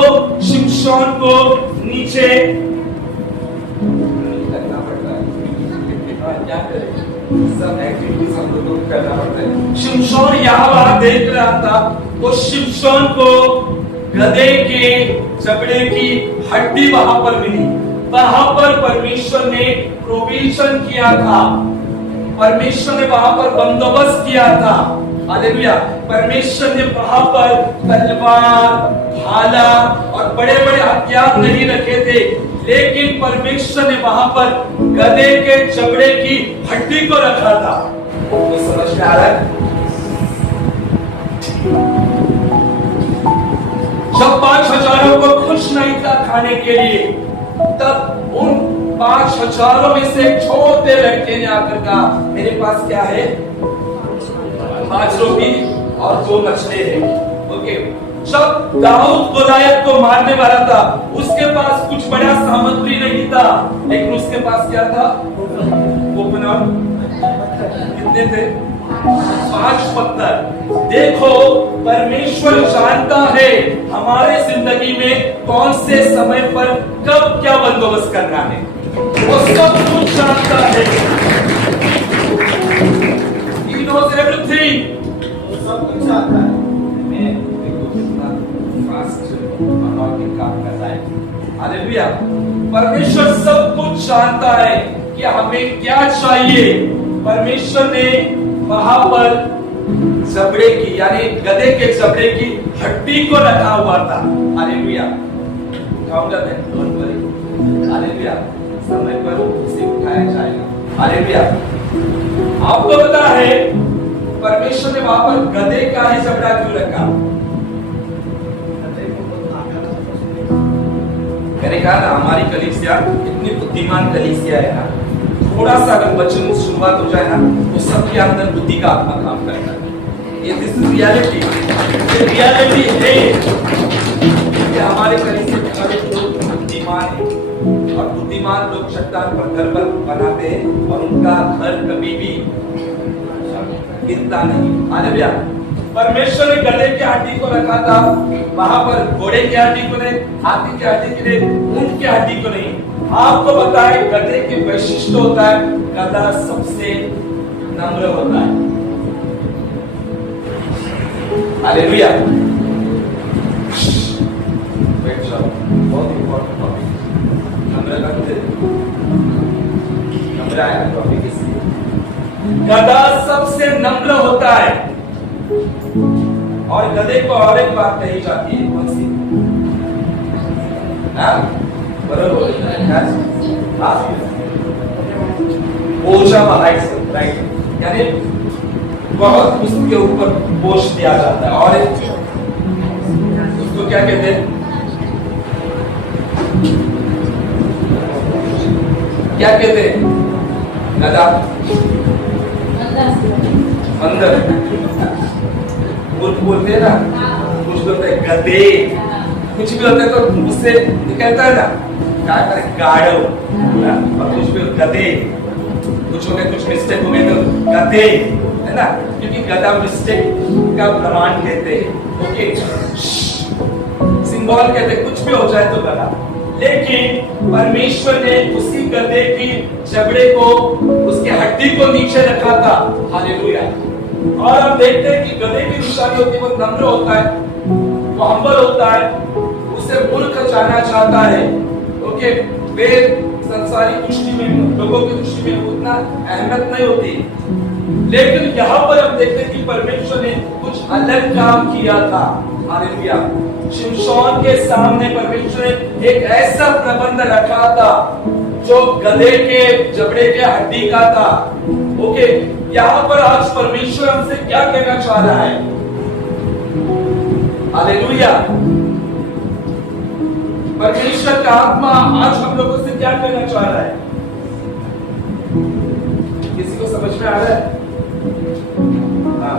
शिमशोन को नीचे करना पड़ता है। सब एक्टिविटीज हम लोगों को करना पड़ता है। शिमशोन यहोवा देख रहा था, तो शिमशोन को गधे के जबड़े की हड्डी वहां पर मिली। वहां पर परमेश्वर ने प्रोविजन किया था, परमेश्वर ने वहां पर बंदोबस्त किया था। हालेलुया। परमेश्वर ने वहां पर तलवार, भाला और बड़े बड़े हथियार नहीं रखे थे, लेकिन परमेश्वर ने वहां पर गधे के जबड़े की हड्डी को रखा था। तो समझ में आ रहा है? जब 5,000 को कुछ नहीं था खाने के लिए, तब उन 5,000 में से छोटे लड़के ने आकर कहा, मेरे पास क्या है? 5 रोटी और 2 मछली है। ओके। जब दाऊद गोलायत को मारने वाला था, उसके पास कुछ बड़ा सामग्री नहीं था, लेकिन उसके पास क्या था? ओपनर। कितने थे? 5 पत्थर। देखो, परमेश्वर जानता है हमारे जिंदगी में कौन से समय पर कब क्या बंदोबस्त करना है, वो सब कुछ जानता है। He knows everything. वो सब कुछ जानता है। मैं देखो कितना फास्ट अनॉइंटिंग काम कर रहा है। हालेलुया। परमेश्वर सब कुछ जानता है कि हमें क्या चाहिए। परमेश्वर ने वहां पर जबड़े की, यानी गधे के जबड़े की हड्डी को रखा हुआ था। हालेलुया। कहूंगा मैं, हालेलुया। समय पर उसे उठाया जाएगा। हालेलुया। आपको पता है परमेश्वर ने वहां पर गधे का ही जबड़ा क्यों रखा? मैंने कहा ना, हमारी कलीसिया इतनी बुद्धिमान कलीसिया है ना, थोड़ा सा अगर वचन शुरुआत हो जाए ना तो सबके अंदर बुद्धि का आत्मा काम करता है। ये दिस इज रियलिटी, ये रियलिटी है कि हमारे कलीसिया में हर लोग बुद्धिमान है और बुद्धिमान लोग चट्टान पर घर पर बनाते हैं और उनका घर कभी भी गिरता नहीं। हालेलुया। परमेश्वर ने गधे की हड्डी को रखा था, वहां पर घोड़े की हड्डी को नहीं, हाथी की हड्डी के लिए, ऊंट की हड्डी को नहीं। आपको बताए गधे के वैशिष्ट्य होता है, गधा सबसे नम्र होता है। हालेलुया। बहुत इंपॉर्टेंट टॉपिक, नम्रता को नम्र आया टॉपिक इसलिए। गधा सबसे नम्र होता है और गधे को और एक बात कही जाती है, कौन सी? बरोबर, बोझा राइट, यानी बहुत उसके ऊपर बोझ दिया जाता है। और उसको क्या कहते हैं? क्या कहते हैं? गधा, अंदर बोलते हैं ना, कुछ बोलते हैं गधे, कुछ भी होता है तो उससे निकलता है ना, क्या करें, गाड़ो, और कुछ भी गधे, कुछ हो गया, कुछ मिस्टेक हो गई तो गधे, है ना, क्योंकि गधा मिस्टेक का प्रमाण कहते हैं। ओके, सिंबल कहते हैं, कुछ भी हो जाए तो गधा। लेकिन परमेश्वर ने उसी गधे की जबड़े को, उसके हड्डी को नीचे रखा था। हालेलुया। और हम देखते हैं कि गधे की निशानी होती है, वो नम्र होता है, वो हम्बल होता है, उसे मूर्ख जाना चाहता है। ओके, वे संसारी दृष्टि में, लोगों की दृष्टि में उतना अहमियत नहीं होती। लेकिन यहाँ पर हम देखते हैं कि परमेश्वर ने कुछ अलग काम किया था। हालेलुया। शिमशोन के सामने परमेश्वर ने एक ऐसा प्रबंध रखा था जो गधे के जबड़े के हड्डी का था। ओके, यहाँ पर आज परमेश्वर हमसे क्या कहना चाह रहा है? हालेलुया। परमेश्वर का आत्मा आज हम लोगों से क्या कहना चाह रहा है? किसी को समझ में आ रहा है? हाँ,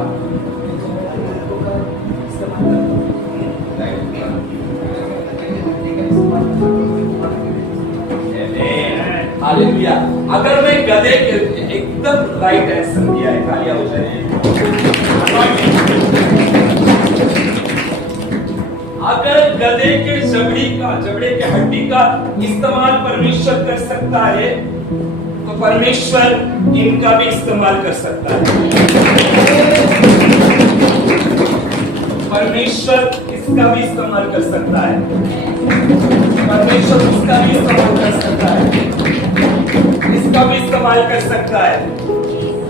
हालेलुया। अगर मैं गधे के, एकदम राइट आंसर दिया है, तालियां हो जाए। अगर गधे के जबड़े के हड्डी का इस्तेमाल परमेश्वर कर सकता है तो परमेश्वर इनका भी इस्तेमाल कर सकता है। परमेश्वर इसका भी इस्तेमाल कर सकता है, परमेश्वर उसका भी इस्तेमाल कर सकता है, इसका भी इस्तेमाल कर सकता है,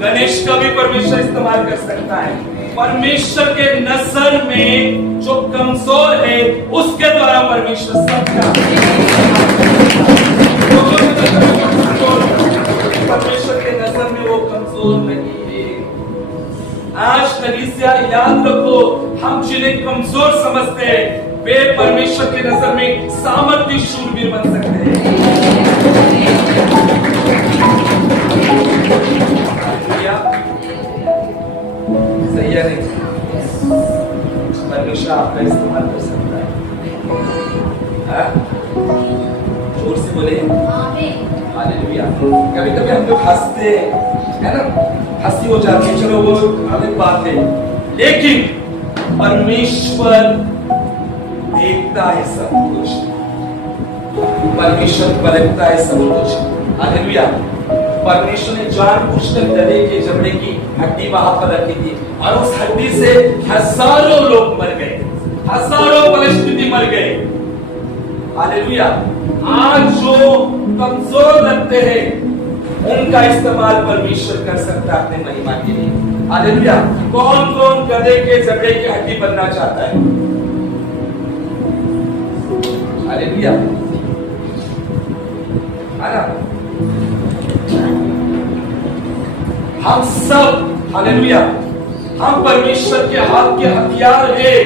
गणेश का भी परमेश्वर इस्तेमाल कर सकता है। परमेश्वर के नजर में जो कमजोर है उसके द्वारा परमेश्वर सब क्या, परमेश्वर के नजर में वो कमजोर नहीं है। आज कलीसिया याद रखो, हम जिन्हें कमजोर समझते हैं वे परमेश्वर के नजर में सामर्थ्य शूरवीर बन सकते हैं। सही है नहीं? परमेश्वर आपका इस्तेमाल कर सकता है। जोर से बोले हालेलुया। कभी कभी हम लोग हंसते हैं, है ना, हंसी हो जाती है, चलो वो अलग बात है, लेकिन परमेश्वर देखता है सब कुछ, परमेश्वर परखता है सब कुछ। हालेलुया। परमेश्वर ने जानबूझकर गधे के जबड़े की हड्डी वहां पर रखी थी और उस हड्डी से हजारों लोग मर गए, हजारों परिस्थिति मर गए। हालेलुया। आज जो कमजोर लगते हैं उनका इस्तेमाल परमेश्वर कर सकता है अपने महिमा के लिए। हालेलुया। कौन कौन गधे के जबड़े की हड्डी बनना चाहता है? हालेलुया। है ना? हम सब, हालेलुया, हम परमेश्वर के हाथ के हथियार हैं।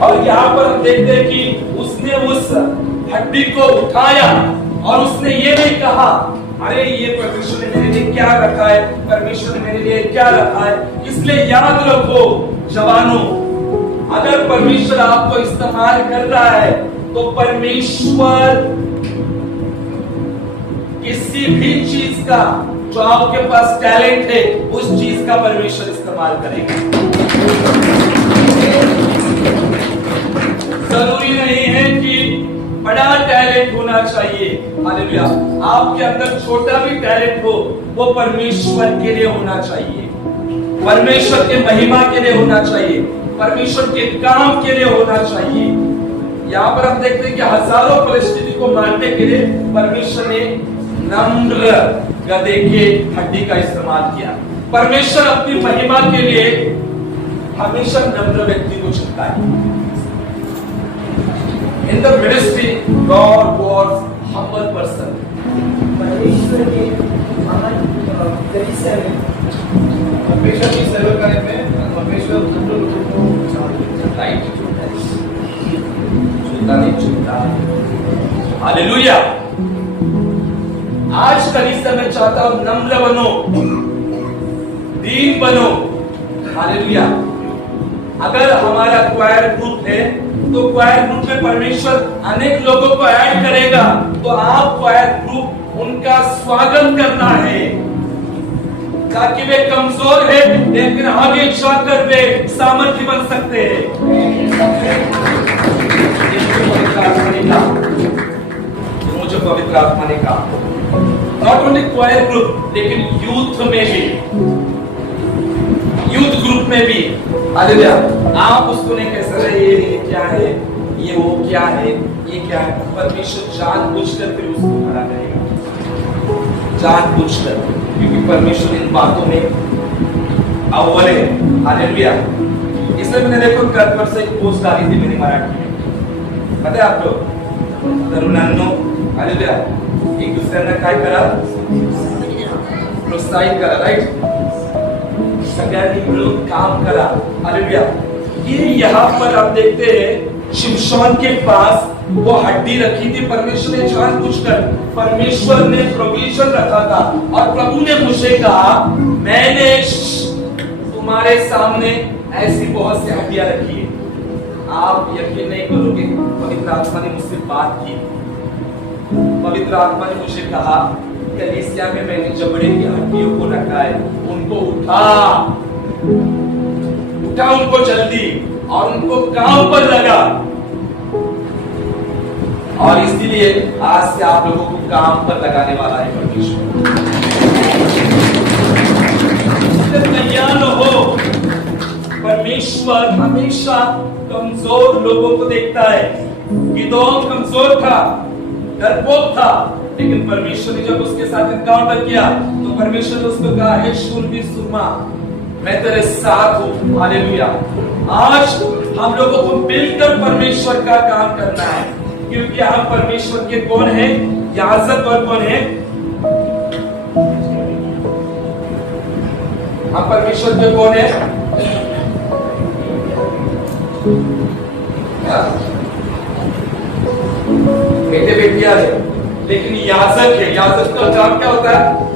और यहाँ पर हम देखते हैं कि उसने उस हड्डी को उठाया और उसने ये नहीं कहा, अरे ये परमेश्वर ने मेरे लिए क्या रखा है, परमेश्वर ने मेरे लिए क्या रखा है। इसलिए याद रखो जवानों, अगर परमेश्वर आपको इस्तेमाल कर रहा है तो परमेश्वर किसी भी चीज का जो आपके पास टैलेंट है उस चीज का परमेश्वर इस्तेमाल करेगा। जरूरी नहीं है कि बड़ा टैलेंट होना चाहिए, हालेलुया, आपके अंदर छोटा भी टैलेंट हो वो परमेश्वर के लिए होना चाहिए, परमेश्वर के महिमा के लिए होना चाहिए, परमेश्वर के काम के लिए होना चाहिए। यहाँ पर हम देखते हैं कि हजारों परिस्थिति को मारने के लिए परमेश्वर ने नम्र गधे के हड्डी का इस्तेमाल किया। परमेश्वर अपनी महिमा के लिए हमेशा नम्र व्यक्ति को चुनता है। In the ministry, God was humble person. परमेश्वर के महान कलीसिया में परमेश्वर की सेवा करने में परमेश्वर नम्र लोगों को राइट, चुनता नहीं चुनता। हालेलुया। आज कलीसिया में चाहता हूं नम्र बनो, दीन बनो, हालेलुया। अगर हमारा क्वायर ग्रुप है तो क्वायर ग्रुप में परमेश्वर अनेक लोगों को ऐड करेगा, तो आप क्वायर ग्रुप उनका स्वागत करना है, ताकि वे कमजोर है लेकिन आगे जाकर वे सामर्थ्य बन सकते हैं। मुझे पवित्र आत्मा ने कहा, नॉट ओनली क्वायर ग्रुप लेकिन यूथ में भी, यूथ ग्रुप में भी, हालेलुया, आप उसको नहीं कह सकते ये क्या है, ये वो क्या है, ये क्या है। परमेश्वर जानबूझकर फिर उसको खड़ा करेगा, जानबूझकर, क्योंकि परमेश्वर इन बातों में अव्वल है, हालेलुया। इसलिए मैंने देखो घर पर से एक पोस्ट डाली थी मेरी मराठी में, पता है आप लोग तरुणांनो, हालेलुया, एक दूसऱ्यांना काय करा, प्रोत्साहित करा, राइट, सगळ्यांनी मिळून काम करा, हालेलुया। ये यहाँ पर आप देखते हैं शिमशोन के पास वो हड्डी रखी थी, परमेश्वर ने जानबूझकर, परमेश्वर ने प्रोविजन रखा था और प्रभु ने मुझे कहा मैंने तुम्हारे सामने ऐसी बहुत सी हड्डियां रखी है। आप यकीन नहीं करोगे, पवित्र आत्मा ने मुझसे बात की, पवित्र आत्मा ने मुझे कहा कलीसिया में मैंने जबड़े की हड्डियों को रखा है, उनको उठा उनको जल्दी और उनको काम पर लगा। और इसलिए आज से आप लोगों को काम पर लगाने वाला है परमेश्वर। तैयार हो, परमेश्वर हमेशा कमजोर लोगों को देखता है। गिदोन कमजोर था, डरपोक था, लेकिन परमेश्वर ने जब उसके साथ एनकाउंटर किया तो परमेश्वर ने उसको कहा, हे शूरवीर सुरमा, मैं तेरे साथ हूं, हालेलुया। आज हम लोगों को मिलकर परमेश्वर का काम करना है, क्योंकि हम परमेश्वर के कौन है, याजक, और कौन है, हम परमेश्वर के कौन है, बेटे बेटियां है, लेकिन याजक है। याजक का काम क्या होता है,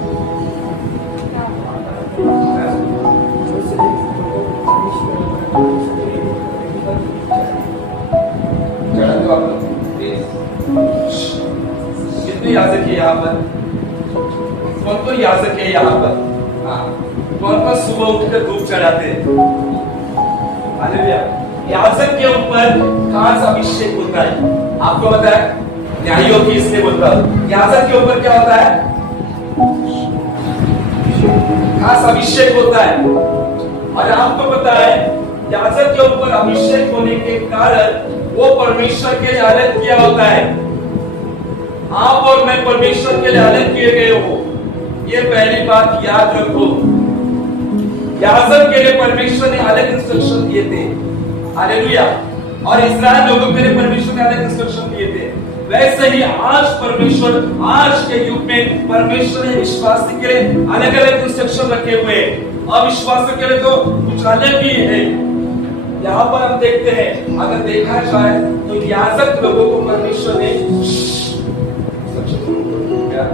कितने याजक है यहाँ पर, कौन कौन याजक है यहाँ पर, हाँ, कौन कौन सुबह उठकर धूप चढ़ाते हैं, हालेलुया। याजक के ऊपर खास अभिषेक होता है, आपको पता है, न्यायियों की इसलिए बोलता हूं, याजक के ऊपर क्या होता है, खास अभिषेक होता है। और आपको पता है याजक के ऊपर अभिषेक होने के कारण वो परमेश्वर के लिए अलग किया होता है। आप और मैं परमेश्वर के लिए अलग किए गए हो, ये पहली बात याद रखो। याजक के लिए परमेश्वर ने अलग इंस्ट्रक्शन दिए थे, हालेलुया। और इस्राएल लोगों के लिए परमेश्वर ने अलग इंस्ट्रक्शन दिए थे। वैसे ही आज परमेश्वर आज के युग में परमेश्वर ने विश्वासी के लिए अलग अलग इंस्ट्रक्शन रखे हुए हैं। अविश्वासी के लिए तो कुछ अलग ही है। यहाँ पर हम देखते हैं, अगर देखा जाए तो याजक लोगों को परमेश्वर ने शांत हो गया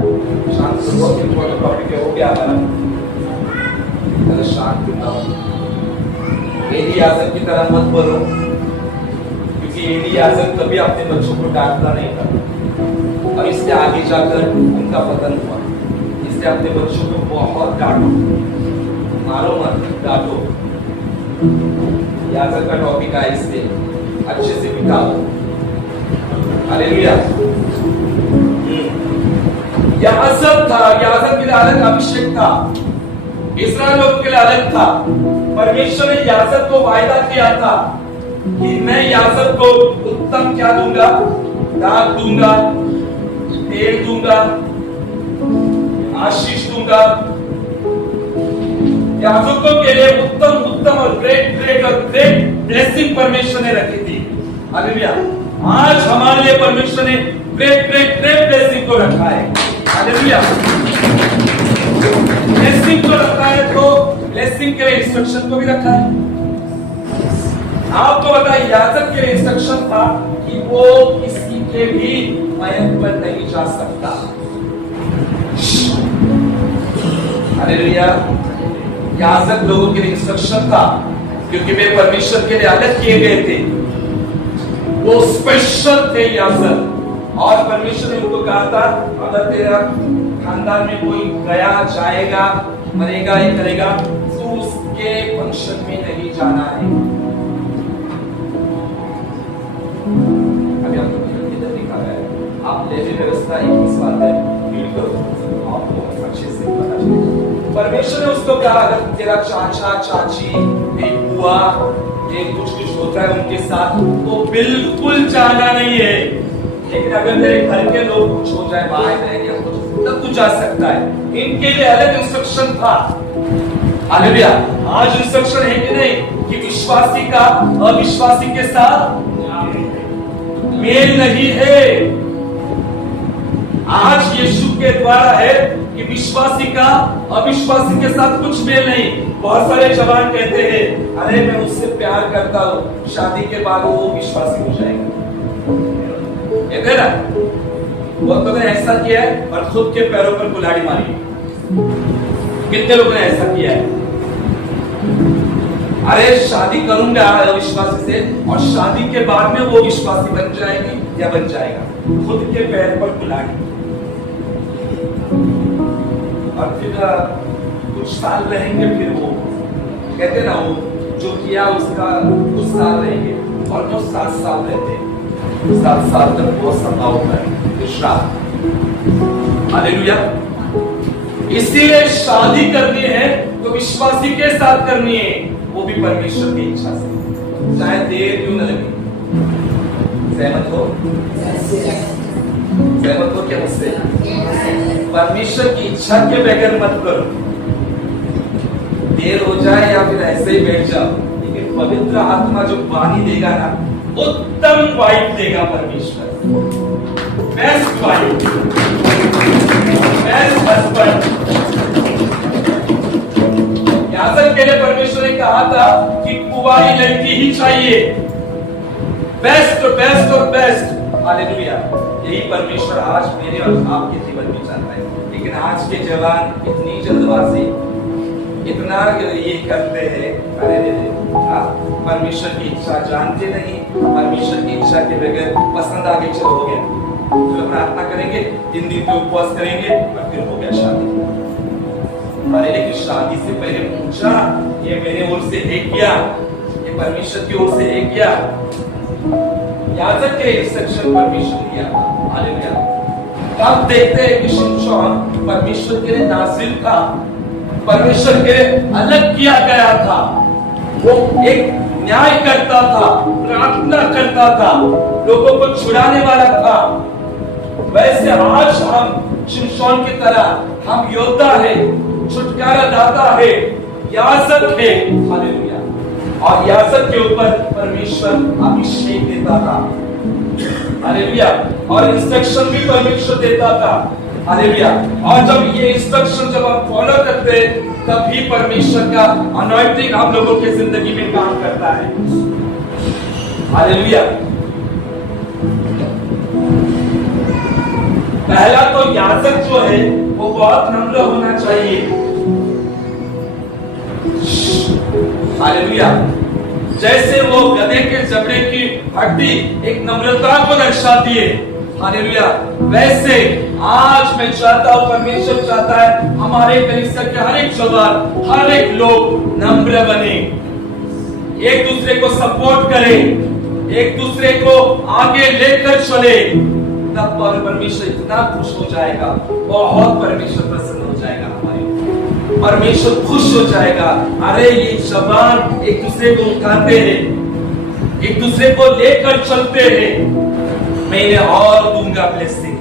शांत एली याजक की तरह मत बोलो, क्योंकि एली याजक कभी अपने बच्चों को डांटता नहीं था और इससे आगे जाकर उनका पतन हुआ। इससे अपने बच्चों को बहुत डांटो, मारो मत, डांटो। याजक का टॉपिक है, इससे अच्छे से बिताओ। हालेलुया। याजक था, याजक के लिए अलग अभिषेक था, इस्राएल लोग के लिए अलग था। परमेश्वर ने याजक को वायदा किया था कि मैं याजक को उत्तम क्या दूंगा, दाग दूंगा, तेल दूंगा, आशीष दूंगा। याजकों के लिए उत्तम उत्तम और ग्रेट ब्लेसिंग परमेश्वर ने रखी थी। हालेलुया। आज हमारे लिए परमेश्वर ने ग्रेट ब्लेसिंग को रखा है। हालेलुया। ब्लेसिंग को रखा है तो ब्लेसिंग के लिए इंस्ट्रक्शन को भी रखा है। आपको पता है याजक के लिए इंस्ट्रक्शन था कि वो किसी के भी मयत पर नहीं जा सकता। हालेलुया। याजक लोगों के लिए इंस्ट्रक्शन था, क्योंकि वे परमेश्वर के लिए अलग किए गए थे। वो स्पेशल थे याजक, और परमेश्वर ने उनको कहा था अगर तेरा खानदान में कोई गया जाएगा, मरेगा या करेगा, तो उसके फंक्शन में नहीं जाना है। अभी आपको किधर लिखा है, आप लेवी व्यवस्था 21 बात है, रीड करो, आपको अच्छे से पता चलेगा। परमेश्वर ने उसको कहा अगर तेरा चाचा चाची एक बुआ ये कुछ होता है उनके साथ तो बिल्कुल जाना नहीं है। लेकिन अगर तेरे घर के लोग कुछ हो जाए, भाई बहन या कुछ, तब तू जा सकता है। इनके लिए अलग इंस्ट्रक्शन था। हालेलुया। आज इंस्ट्रक्शन है कि नहीं कि विश्वासी का अविश्वासी के साथ मेल नहीं है। आज यीशु के द्वारा है कि विश्वासी का अविश्वासी के साथ कुछ मेल नहीं। बहुत सारे जवान कहते हैं अरे मैं उससे प्यार करता हूं, शादी के बाद वो विश्वासी हो जाएगा। कहते ना, बहुत लोगों ने ऐसा किया है और खुद के पैरों पर कुल्हाड़ी मारी। कितने लोगों ने ऐसा किया है? अरे शादी करूंगा अविश्वासी से और शादी के बाद में वो विश्वासी बन जाएगी या बन जाएगा। खुद के पैर पर कुल्हाड़ी। और फिर कुछ साल रहेंगे, फिर वो कहते ना वो जो किया उसका कुछ साल रहेंगे और जो 7 साल रहते हैं, 7 साल तक वो सता होता है श्राप। हालेलुया। इसीलिए शादी करनी है तो विश्वासी के साथ करनी है, वो भी परमेश्वर की इच्छा से, चाहे देर क्यों न लगे। सहमत हो? सहमत हो क्या मुझसे? परमेश्वर की इच्छा के बगैर मत करो। देर हो जाए या फिर ऐसे ही बैठ जाओ, लेकिन पवित्र आत्मा जो वाणी देगा ना, उत्तम वाइफ देगा परमेश्वर। Best wife, best husband. याजक के लिए परमेश्वर ने कहा था कि कुंवारी लड़की ही चाहिए। बेस्ट और बेस्ट। हालेलुया। यही परमेश्वर आज मेरे और आपके जीवन में चाहता है। लेकिन आज के जवान इतनी जल्दबाजी, इतना ये करते हैं, अरे परमेश्वर की इच्छा जानते नहीं, परमेश्वर की इच्छा के बगैर पसंद आगे चलो हो गया, तो प्रार्थना करेंगे, 3 दिन के उपवास करेंगे और फिर हो गया शादी। अरे लेकिन शादी से पहले पूछा, ये मेरे ओर से है क्या, ये परमेश्वर की ओर से है क्या? याजक के इंस्ट्रक्शन परमेश्वर दिया। हालेलुया। अब देखते हैं कि शिमशोन परमेश्वर के लिए नाज़िर था, परमेश्वर के लिए अलग किया गया था। वो एक न्याय करता था, प्रार्थना करता था, लोगों को छुड़ाने वाला था। वैसे आज हम शिमशोन की तरह हम योद्धा है, छुटकारा दाता है, याजक है। हालेलुया। और याजक के ऊपर परमेश्वर अभिषेक देता था। हालेलुया। और इंस्ट्रक्शन भी परमेश्वर देता था, हालेलुया। और जब ये इंस्ट्रक्शन जब हम फॉलो करते तभी परमेश्वर का अनॉइंटिंग हम लोगों के जिंदगी में काम करता है, हालेलुया। पहला तो याजक जो है वो बहुत नम्र होना चाहिए, हालेलुया। जैसे वो गधे के जबड़े की हड्डी एक नम्रता को दर्शाती है, हालेलुया, वैसे आज मैं चाहता हूं, परमेश्वर चाहता है हमारे कलीसिया के हर एक जवान, हर एक लोग नम्र बने, एक दूसरे को सपोर्ट करें, एक दूसरे को आगे लेकर चले, तब परमेश्वर इतना खुश हो जाएगा, बहुत परमेश्वर प्रसन्न हो जाएगा, हमारे परमेश्वर खुश हो जाएगा। अरे ये जवान एक दूसरे को उठाते हैं, एक दूसरे को लेकर चलते हैं, मैं इन्हें और दूंगा ब्लेसिंग,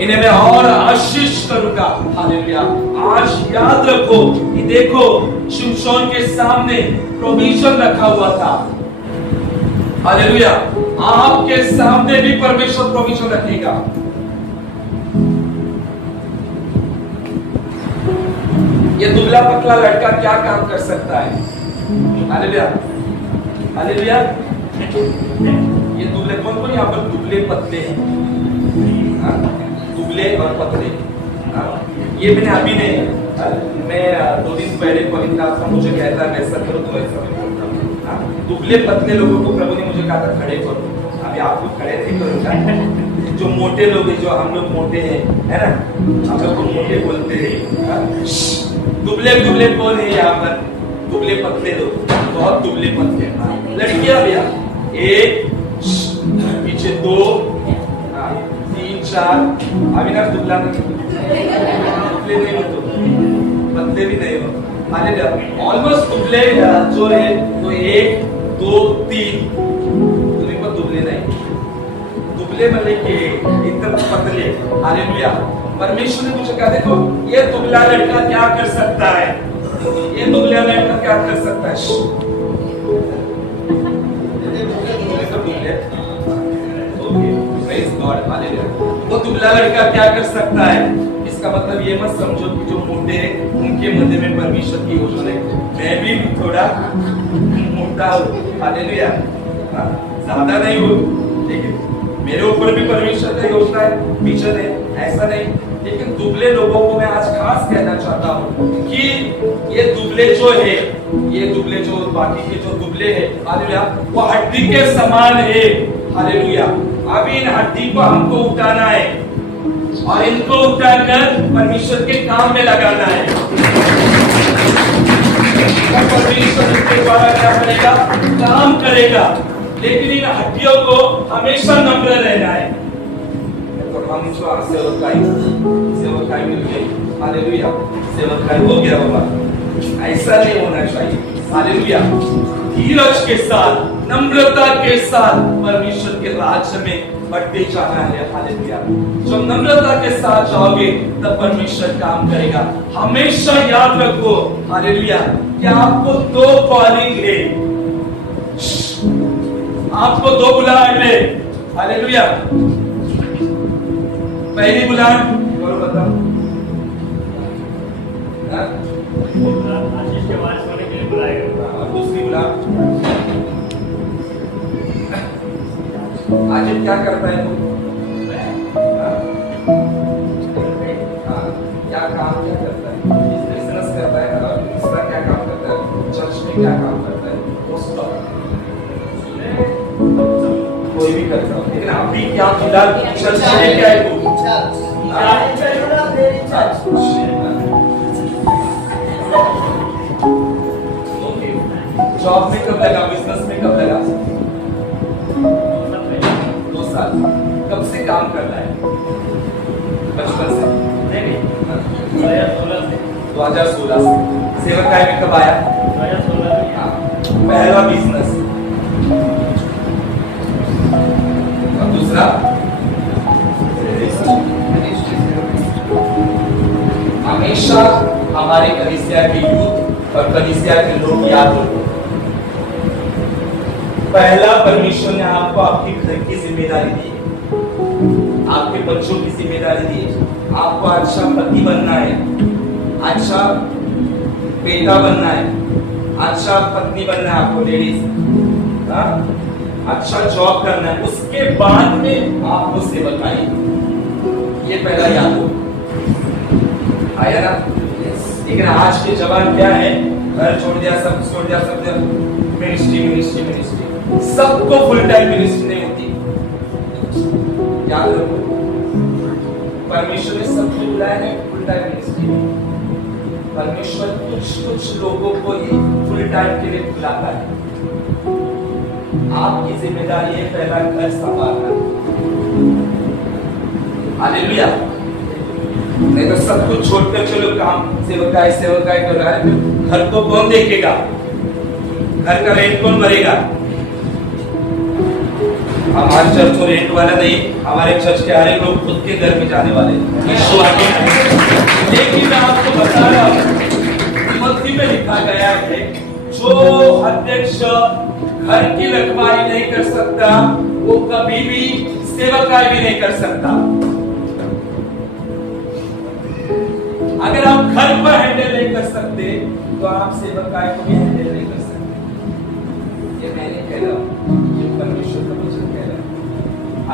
इन्हें मैं और आशीष करूंगा, हालेलुया। आज याद रखो कि देखो शिमशोन के सामने प्रोविजन रखा हुआ था, हालेलुया। आपके सामने भी परमेश्वर प्रोविजन रखेगा। ये दुबला पतला लड़का क्या काम कर सकता है, हालेलुया, हालेलुया। ये दुबले, कौन कौन यहाँ पर दुबले पतले हैं, दुबले और पतले, ये मैंने अभी नहीं, मैं 2 दिन पहले पवित्र आत्मा मुझे कहता है वैसा करो तो वैसा मैं करता हूँ। दुबले पतले लोगों को प्रभु ने मुझे कहा था खड़े करो, अभी आपको खड़े नहीं करूंगा। जो मोटे लोग हैं, जो हम लोग मोटे हैं, है ना, हम लोग को मोटे बोलते हैं। दुबले दुबले कौन है यहाँ पर, दुबले पतले लोग, बहुत दुबले पतले। लड़कियां भैया 1 पीछे 2 3 4, अभी ना दुबला नहीं, दुबले नहीं हो तो पतले भी नहीं हो, ऑलमोस्ट दुबले जो है तो 1 2 3, तुम्हें को दुबले नहीं, दुबले मतलब कि एकदम पतले, हालेलुया। परमेश्वर ने मुझे कहा देखो ये दुबला लड़का क्या कर सकता है, ये दुबला लड़का क्या कर सकता है, वो दुबला लड़का क्या कर सकता है। इसका मतलब ये मत समझो कि जो मोटे हैं उनके मध्य में परमेश्वर की योजना है, मैं भी थोड़ा मोटा हूँ, हालेलुया, ज्यादा नहीं हूँ, लेकिन मेरे ऊपर भी परमेश्वर का योजना है, विजन है, ऐसा नहीं। लेकिन दुबले लोगों को मैं आज खास कहना चाहता हूँ कि ये दुबले जो है, ये दुबले जो बाकी के जो दुबले हैं, हालेलुया, वो हड्डी के समान है, हालेलुया। अब इन हड्डी को हमको उठाना है और इनको उठाकर परमेश्वर के काम में लगाना है। परमेश्वर इसके द्वारा क्या करेगा, काम करेगा, लेकिन इन हड्डियों को हमेशा नम्र रहना है। तो हम सेवकाई मिल गई, हालेलुया, सेवकाई हो गया बाबा, ऐसा नहीं होना चाहिए, हालेलुया। धीरज के साथ, नम्रता के साथ परमेश्वर के राज्य में बढ़ते जाना है, हालेलुया। जब नम्रता के साथ जाओगे तब परमेश्वर काम करेगा। हमेशा याद रखो, हालेलुया, कि आपको 2 कॉलिंग है, आपको 2 बुलाहट है, हालेलुया। पहली बुलाहट बोलो, बताओ, आशीष के वारिस होने के लिए बुलाएगा, और दूसरी बुलाहट आजिब क्या करता है, क्या काम क्या करता है, बिजनेस करता है, और दूसरा क्या काम करता है, चर्च में क्या काम करता है, कोई भी करता है। लेकिन अभी क्या फिलहाल चर्च में क्या है, जॉब में कब लगा, बिजनेस में कब लगा, 2 साल। कब से काम कर रहा है, बचपन से, 2016 से। सेवकाई में कब आया, 2016 में। पहला बिजनेस, और दूसरा हमेशा हमारे कलीसिया के यूथ और कलीसिया के लोग याद रखो, पहला परमेश्वर ने आपको आपके घर की जिम्मेदारी दी, आपके बच्चों की जिम्मेदारी दी है। आपको अच्छा पति बनना है, अच्छा बेटा बनना है, अच्छा पत्नी बनना है आपको लेडीज, अच्छा जॉब करना है, उसके बाद में आपको सेवकाई। ये पहला याद हो आया ना। लेकिन आज के जवान क्या है, घर छोड़ दिया, सब छोड़ दिया, सब मिनिस्ट्री मिनिस्ट्री मिनिस्ट्री। सबको फुल टाइम मिनिस्ट्री नहीं होती, याद रखो। परमेश्वर ने सबको बुलाया है फुल टाइम मिनिस्ट्री। परमेश्वर कुछ कुछ लोगों को ही फुल टाइम के लिए बुलाता है। आपकी जिम्मेदारी है पहला घर संभालना। हालेलुया। नहीं तो सब कुछ छोड़कर चलो काम सेवकाई सेवकाई कर रहा है, घर को कौन देखेगा, घर का रेंट कौन भरेगा। हमारे चर्च को रेंट वाला नहीं, हमारे चर्च के हर एक लोग खुद के घर में जाने वाले। लेकिन मैं आपको बता रहा हूँ, तिमोथी में लिखा गया है जो अध्यक्ष घर की रखवाली नहीं कर सकता वो कभी भी सेवकाई भी नहीं कर सकता। अगर आप घर को हैंडल नहीं कर सकते तो आप सेवकाई को भी हैंडल नहीं कर सकते। ये मैं नहीं कह रहा हूं, ये परमेश्वर का वचन कह रहा है।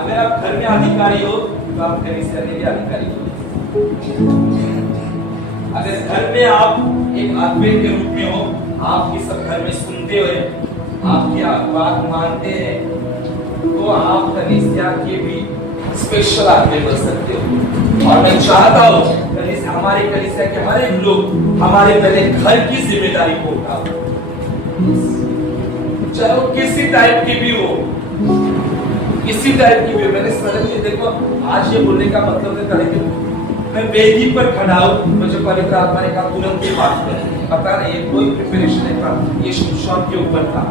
अगर आप घर में अधिकारी हो तो आप कलीसिया में भी अधिकारी हो। अगर घर में आप एक अद्वैत के रूप में हो, आपकी सब घर में सुनते हुए आपकी बात मानते हैं, तो आप कलीसिया के भी स्पेशल आदमी बन सकते हो। और मैं चाहता हूँ हमारे कलीसिया के हर एक लोग हमारे पहले घर की जिम्मेदारी को उठाओ, चाहे वो किसी टाइप की भी हो, किसी टाइप की भी हो। मैंने सडनली देखो आज ये बोलने का मतलब है कि मैं वेदी पर खड़ा हूं, मुझे पवित्र आत्मा ने कहा तुरंत ये बात कर। पता नहीं ये कोई प्रिपरेशन नहीं था, ये शिमशोन के ऊपर था।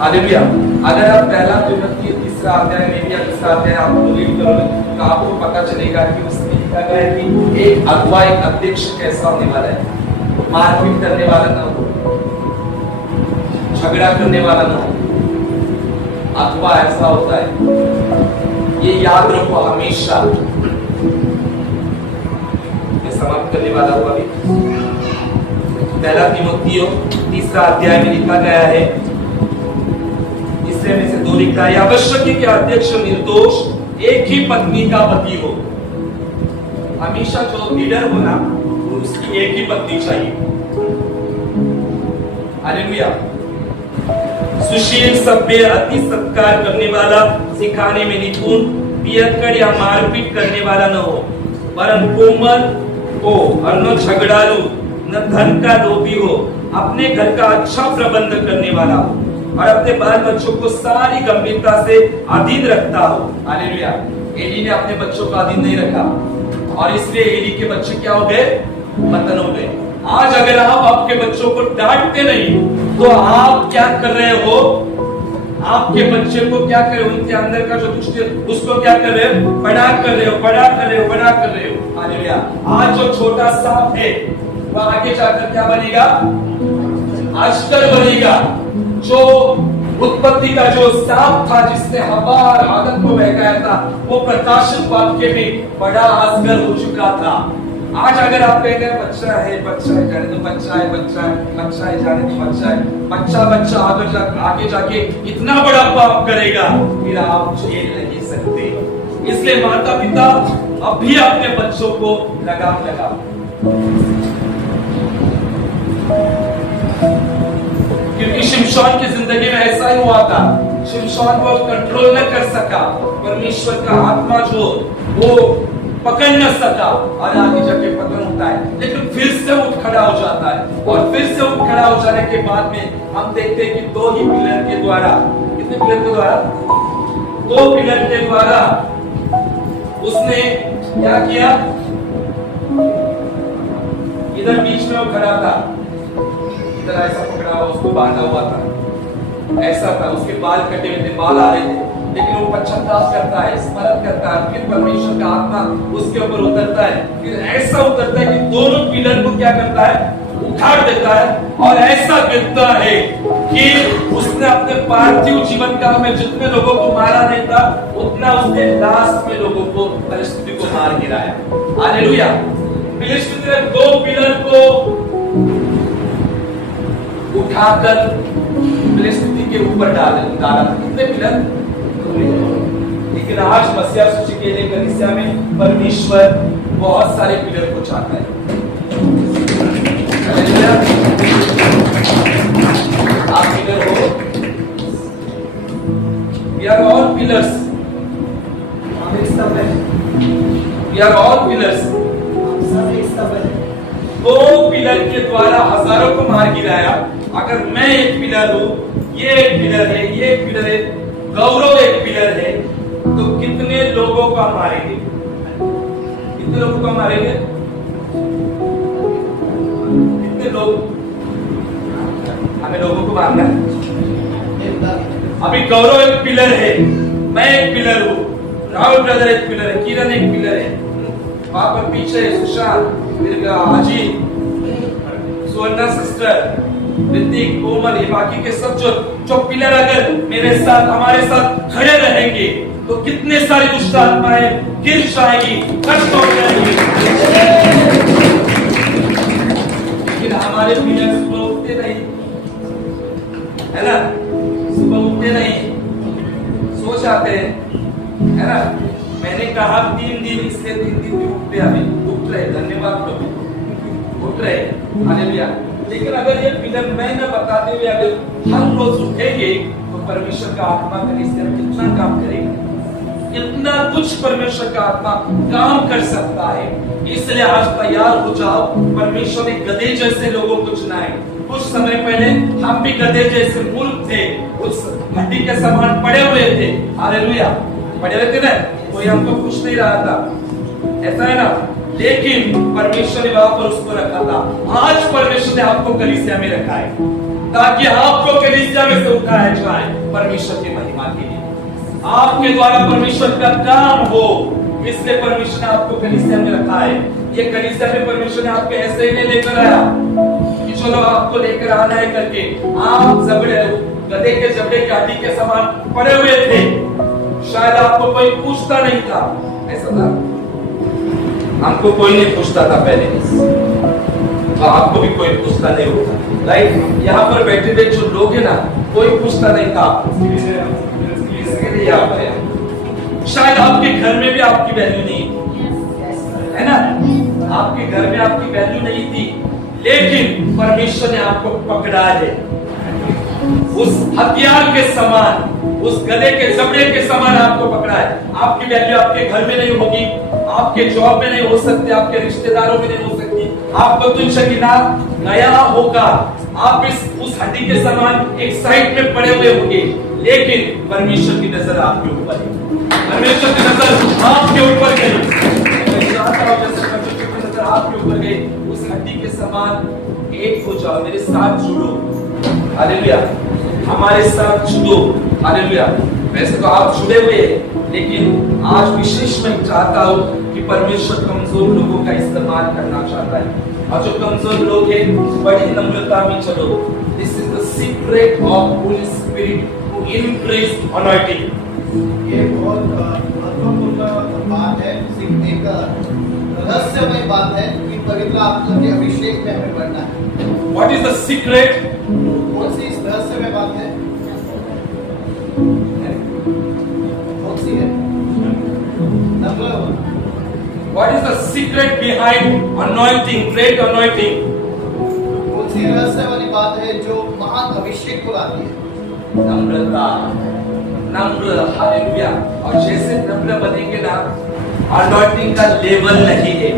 हालेलुया। अगर आप पहला तिमोथी तीसरा अध्याय में या दूसरा अध्याय आप रीड करोगे तो आपको पता चलेगा कि उसमें लिखा गया है कि एक अगुवा एक अध्यक्ष कैसा होने वाला है। मारपीट करने वाला ना हो, झगड़ा करने वाला ना हो। अगुवा ऐसा होता है, ये याद रखो हमेशा। मैं समाप्त करने वाला हूं अभी। पहला तिमोथी तीसरा अध्याय में लिखा गया है, इससे में से 2 लिखा है, आवश्यक है कि अध्यक्ष निर्दोष एक ही पत्नी का पति हो। हमेशा जो लीडर हो ना उसकी एक ही पत्नी चाहिए। हालेलुया। सुशील, सभ्य, अति सत्कार करने वाला, सिखाने में निपुण, पियक्कड़ या मारपीट करने वाला न हो, वरन कोमल हो और न झगड़ालू, न धन का लोभी हो, अपने घर का अच्छा प्रबंध करने वाला हो और अपने बाल बच्चों को सारी गंभीरता से अधीन रखता हो। हालेलुया। एली ने अपने बच्चों का अधीन नहीं रखा और इसलिए एली के बच्चे क्या हो गए, पतन हो गए। आज अगर आप आपके बच्चों को डांटते नहीं तो आप क्या कर रहे हो, आपके बच्चे को क्या कर रहे हो, उनके अंदर का जो दुष्ट उसको क्या कर रहे हो, बड़ा कर रहे हो, बड़ा कर रहे हो, बड़ा कर रहे हो। हालेलुया। आज जो छोटा सांप है वह आगे जाकर क्या बनेगा, अजगर बनेगा। जो उत्पत्ति का जो सांप था जिसने हवा और आदम को बहकाया था, वो प्रकाशित वाक्य में बड़ा अजगर हो चुका था। आज अगर आप कह रहे हैं बच्चा है जाने दो, बच्चा है जाने दो, बच्चा आगे जाके इतना बड़ा पाप करेगा फिर आप झेल नहीं सकते। इसलिए माता पिता अभी अपने बच्चों को लगाम लगाओ, क्योंकि शिमशोन की जिंदगी में ऐसा ही हुआ था। शिमशोन को कंट्रोल न कर सका, परमेश्वर का आत्मा जो वो पकड़ न सका और आगे जाके पतन होता है, लेकिन फिर से उठ खड़ा हो जाता है। और फिर से उठ खड़ा हो जाने के बाद में हम देखते हैं कि 2 ही पिलर के द्वारा, कितने पिलर के द्वारा, 2 पिलर के द्वारा उसने क्या किया, इधर बीच में वो खड़ा था, इधर ऐसा पकड़ा हुआ, उसको बांधा हुआ था, ऐसा था, उसके बाल कटे हुए थे, बाल आ रहे थे, लेकिन वो पश्चाताप करता है, स्मरण करता है, फिर परमेश्वर का आत्मा उसके ऊपर उतरता है, फिर ऐसा उतरता है कि दोनों पिलर को क्या करता है, उखाड़ देता है और ऐसा गिरता है कि उसने अपने पार्थिव जीवन काल में जितने लोगों को मारा नहीं था उतना उसने लास्ट में लोगों को फिलिस्ती को मार गिराया। हालेलुया। फिलिस्ती ने 2 पिलर को उठाकर फिलिस्ती के ऊपर डाला था। कितने पिलर? लेकिन आज मसीहा सूची के लिए कलीसिया में परमेश्वर बहुत सारे पिलर को चाहता है। आप पिलर हो। We are all pillars. हम एक स्तंभ हैं। We are all pillars. हम सब एक स्तंभ हैं। 2 पिलर के द्वारा हजारों को मार गिराया। अगर मैं एक पिलर हूं, ये एक पिलर है, ये एक पिलर है, गौरव एक पिलर है, तो कितने लोगों को मारेंगे? कितने लोगों को मारेंगे? कितने लोग? हमें लोगों को मारना है। अभी गौरव एक पिलर है, मैं एक पिलर हूँ, राहुल ब्रदर एक पिलर है, किरण एक पिलर है, वहां पर पीछे सुशांत, फिर आजी, सुवर्णा सिस्टर, ऋतिक, कोमल, ये बाकी के सब जो पिलर अगर मेरे साथ हमारे साथ खड़े रहेंगे तो कितने सारी दुष्ट आत्माएं गिर जाएगी, नष्ट हो जाएगी। लेकिन हमारे पिलर सुबह उठते नहीं, है ना? सुबह उठते नहीं, सो जाते हैं, है ना? मैंने कहा 3 दिन, इसलिए 3 दिन भी उठते, अभी उठ रहे, धन्यवाद प्रभु, उठ रहे, हालेलुया। लेकिन अगर ये पिलर मैं न बताते हुए अगर हर रोज उठेंगे तो परमेश्वर का आत्मा कलीसिया में कितना काम करेगा, कितना कुछ परमेश्वर का आत्मा काम कर सकता है। इसलिए आज तैयार हो जाओ। परमेश्वर ने गधे जैसे लोगों को चुना है। कुछ समय पहले हम भी गधे जैसे मूर्ख थे, उस हड्डी के समान पड़े हुए थे, हालेलुया, पड़े हुए थे ना, कोई हमको पूछ नहीं रहा था, ऐसा है ना? लेकिन परमेश्वर ने वहां पर उसको रखा था। आज परमेश्वर ने आपको कलीसिया में रखा है ताकि आपको कलीसिया में से उठाया जाए परमेश्वर की महिमा के लिए, आपके द्वारा परमेश्वर का काम हो। इसलिए परमेश्वर ने आपको कलीसिया में रखा है। ये कलीसिया में परमेश्वर ने आपको ऐसे ही नहीं लेकर आया कि चलो आपको लेकर आना है करके। आप जबड़े गधे के जबड़े के हड्डी के समान पड़े हुए थे, शायद आपको कोई पूछता नहीं था, ऐसा था, हमको कोई नहीं पूछता था पहले, तो आपको भी कोई पूछता नहीं होता, राइट? यहाँ पर बैठे हुए जो लोग हैं ना, कोई पूछता नहीं था इसके लिए आप हैं। शायद आपके घर में भी आपकी वैल्यू नहीं, है ना? आपके घर में आपकी वैल्यू नहीं थी, लेकिन परमेश्वर ने आपको पकड़ा है उस हथियार के समान, उस गधे के जबड़े के समान आपको पकड़ा है। आपकी वैल्यू आपके घर में नहीं होगी, आपके जॉब में नहीं हो सकती, आपके रिश्तेदारों में नहीं हो सकती, आपको तुच्छ गिना गया होगा, आप उस हड्डी के समान एक साइड में पड़े हुए होंगे, लेकिन परमेश्वर की नजर आपके ऊपर है, परमेश्वर की नजर आपके ऊपर गई। मैं चाहता हूं जैसे परमेश्वर की नजर आपके ऊपर गई, उस हड्डी के समान एक हो जाओ, मेरे साथ जुड़ो, हालेलुया, हमारे साथ जुड़ो, हालेलुया। वैसे तो आप जुड़े हुए हैं, लेकिन आज विशेष मैं चाहता हूं कि परमेश्वर कमजोर लोगों का इस्तेमाल करना चाहता है, और जो कमजोर लोग हैं बड़ी नम्रता में चलो। This is the secret of Holy Spirit to increase anointing. ये बहुत महत्वपूर्ण बात है, एक रहस्यमय बात है कि पवित्र आत्मा के अभिषेक में हमें बढ़ना है। What is the secret? कौन सी इस रहस्यमय बात है? कौन सी है? Number 1। What is the secret behind anointing, great anointing? कौन सी रहस्य वाली बात है जो महान अभिषेक को लाती है? नम्रता, नम्र, हालेलुया। और जैसे नम्र बनेंगे ना, anointing का लेवल नहीं है,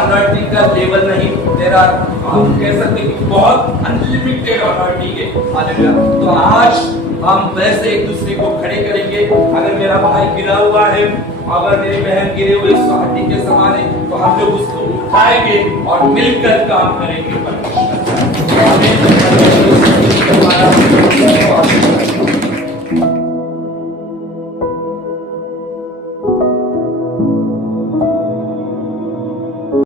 anointing का लेवल नहीं, तेरा हम कह सकते हैं कि बहुत अनलिमिटेड anointing है, हालेलुया। तो आज हम वैसे एक दूसरे को खड़े करेंगे। अगर मेरा भाई गिरा हुआ है, अगर मेरी बहन गिरे हुए हड्डी के समान है, तो हम लोग उसको उठाएंगे और मिलकर काम करेंगे।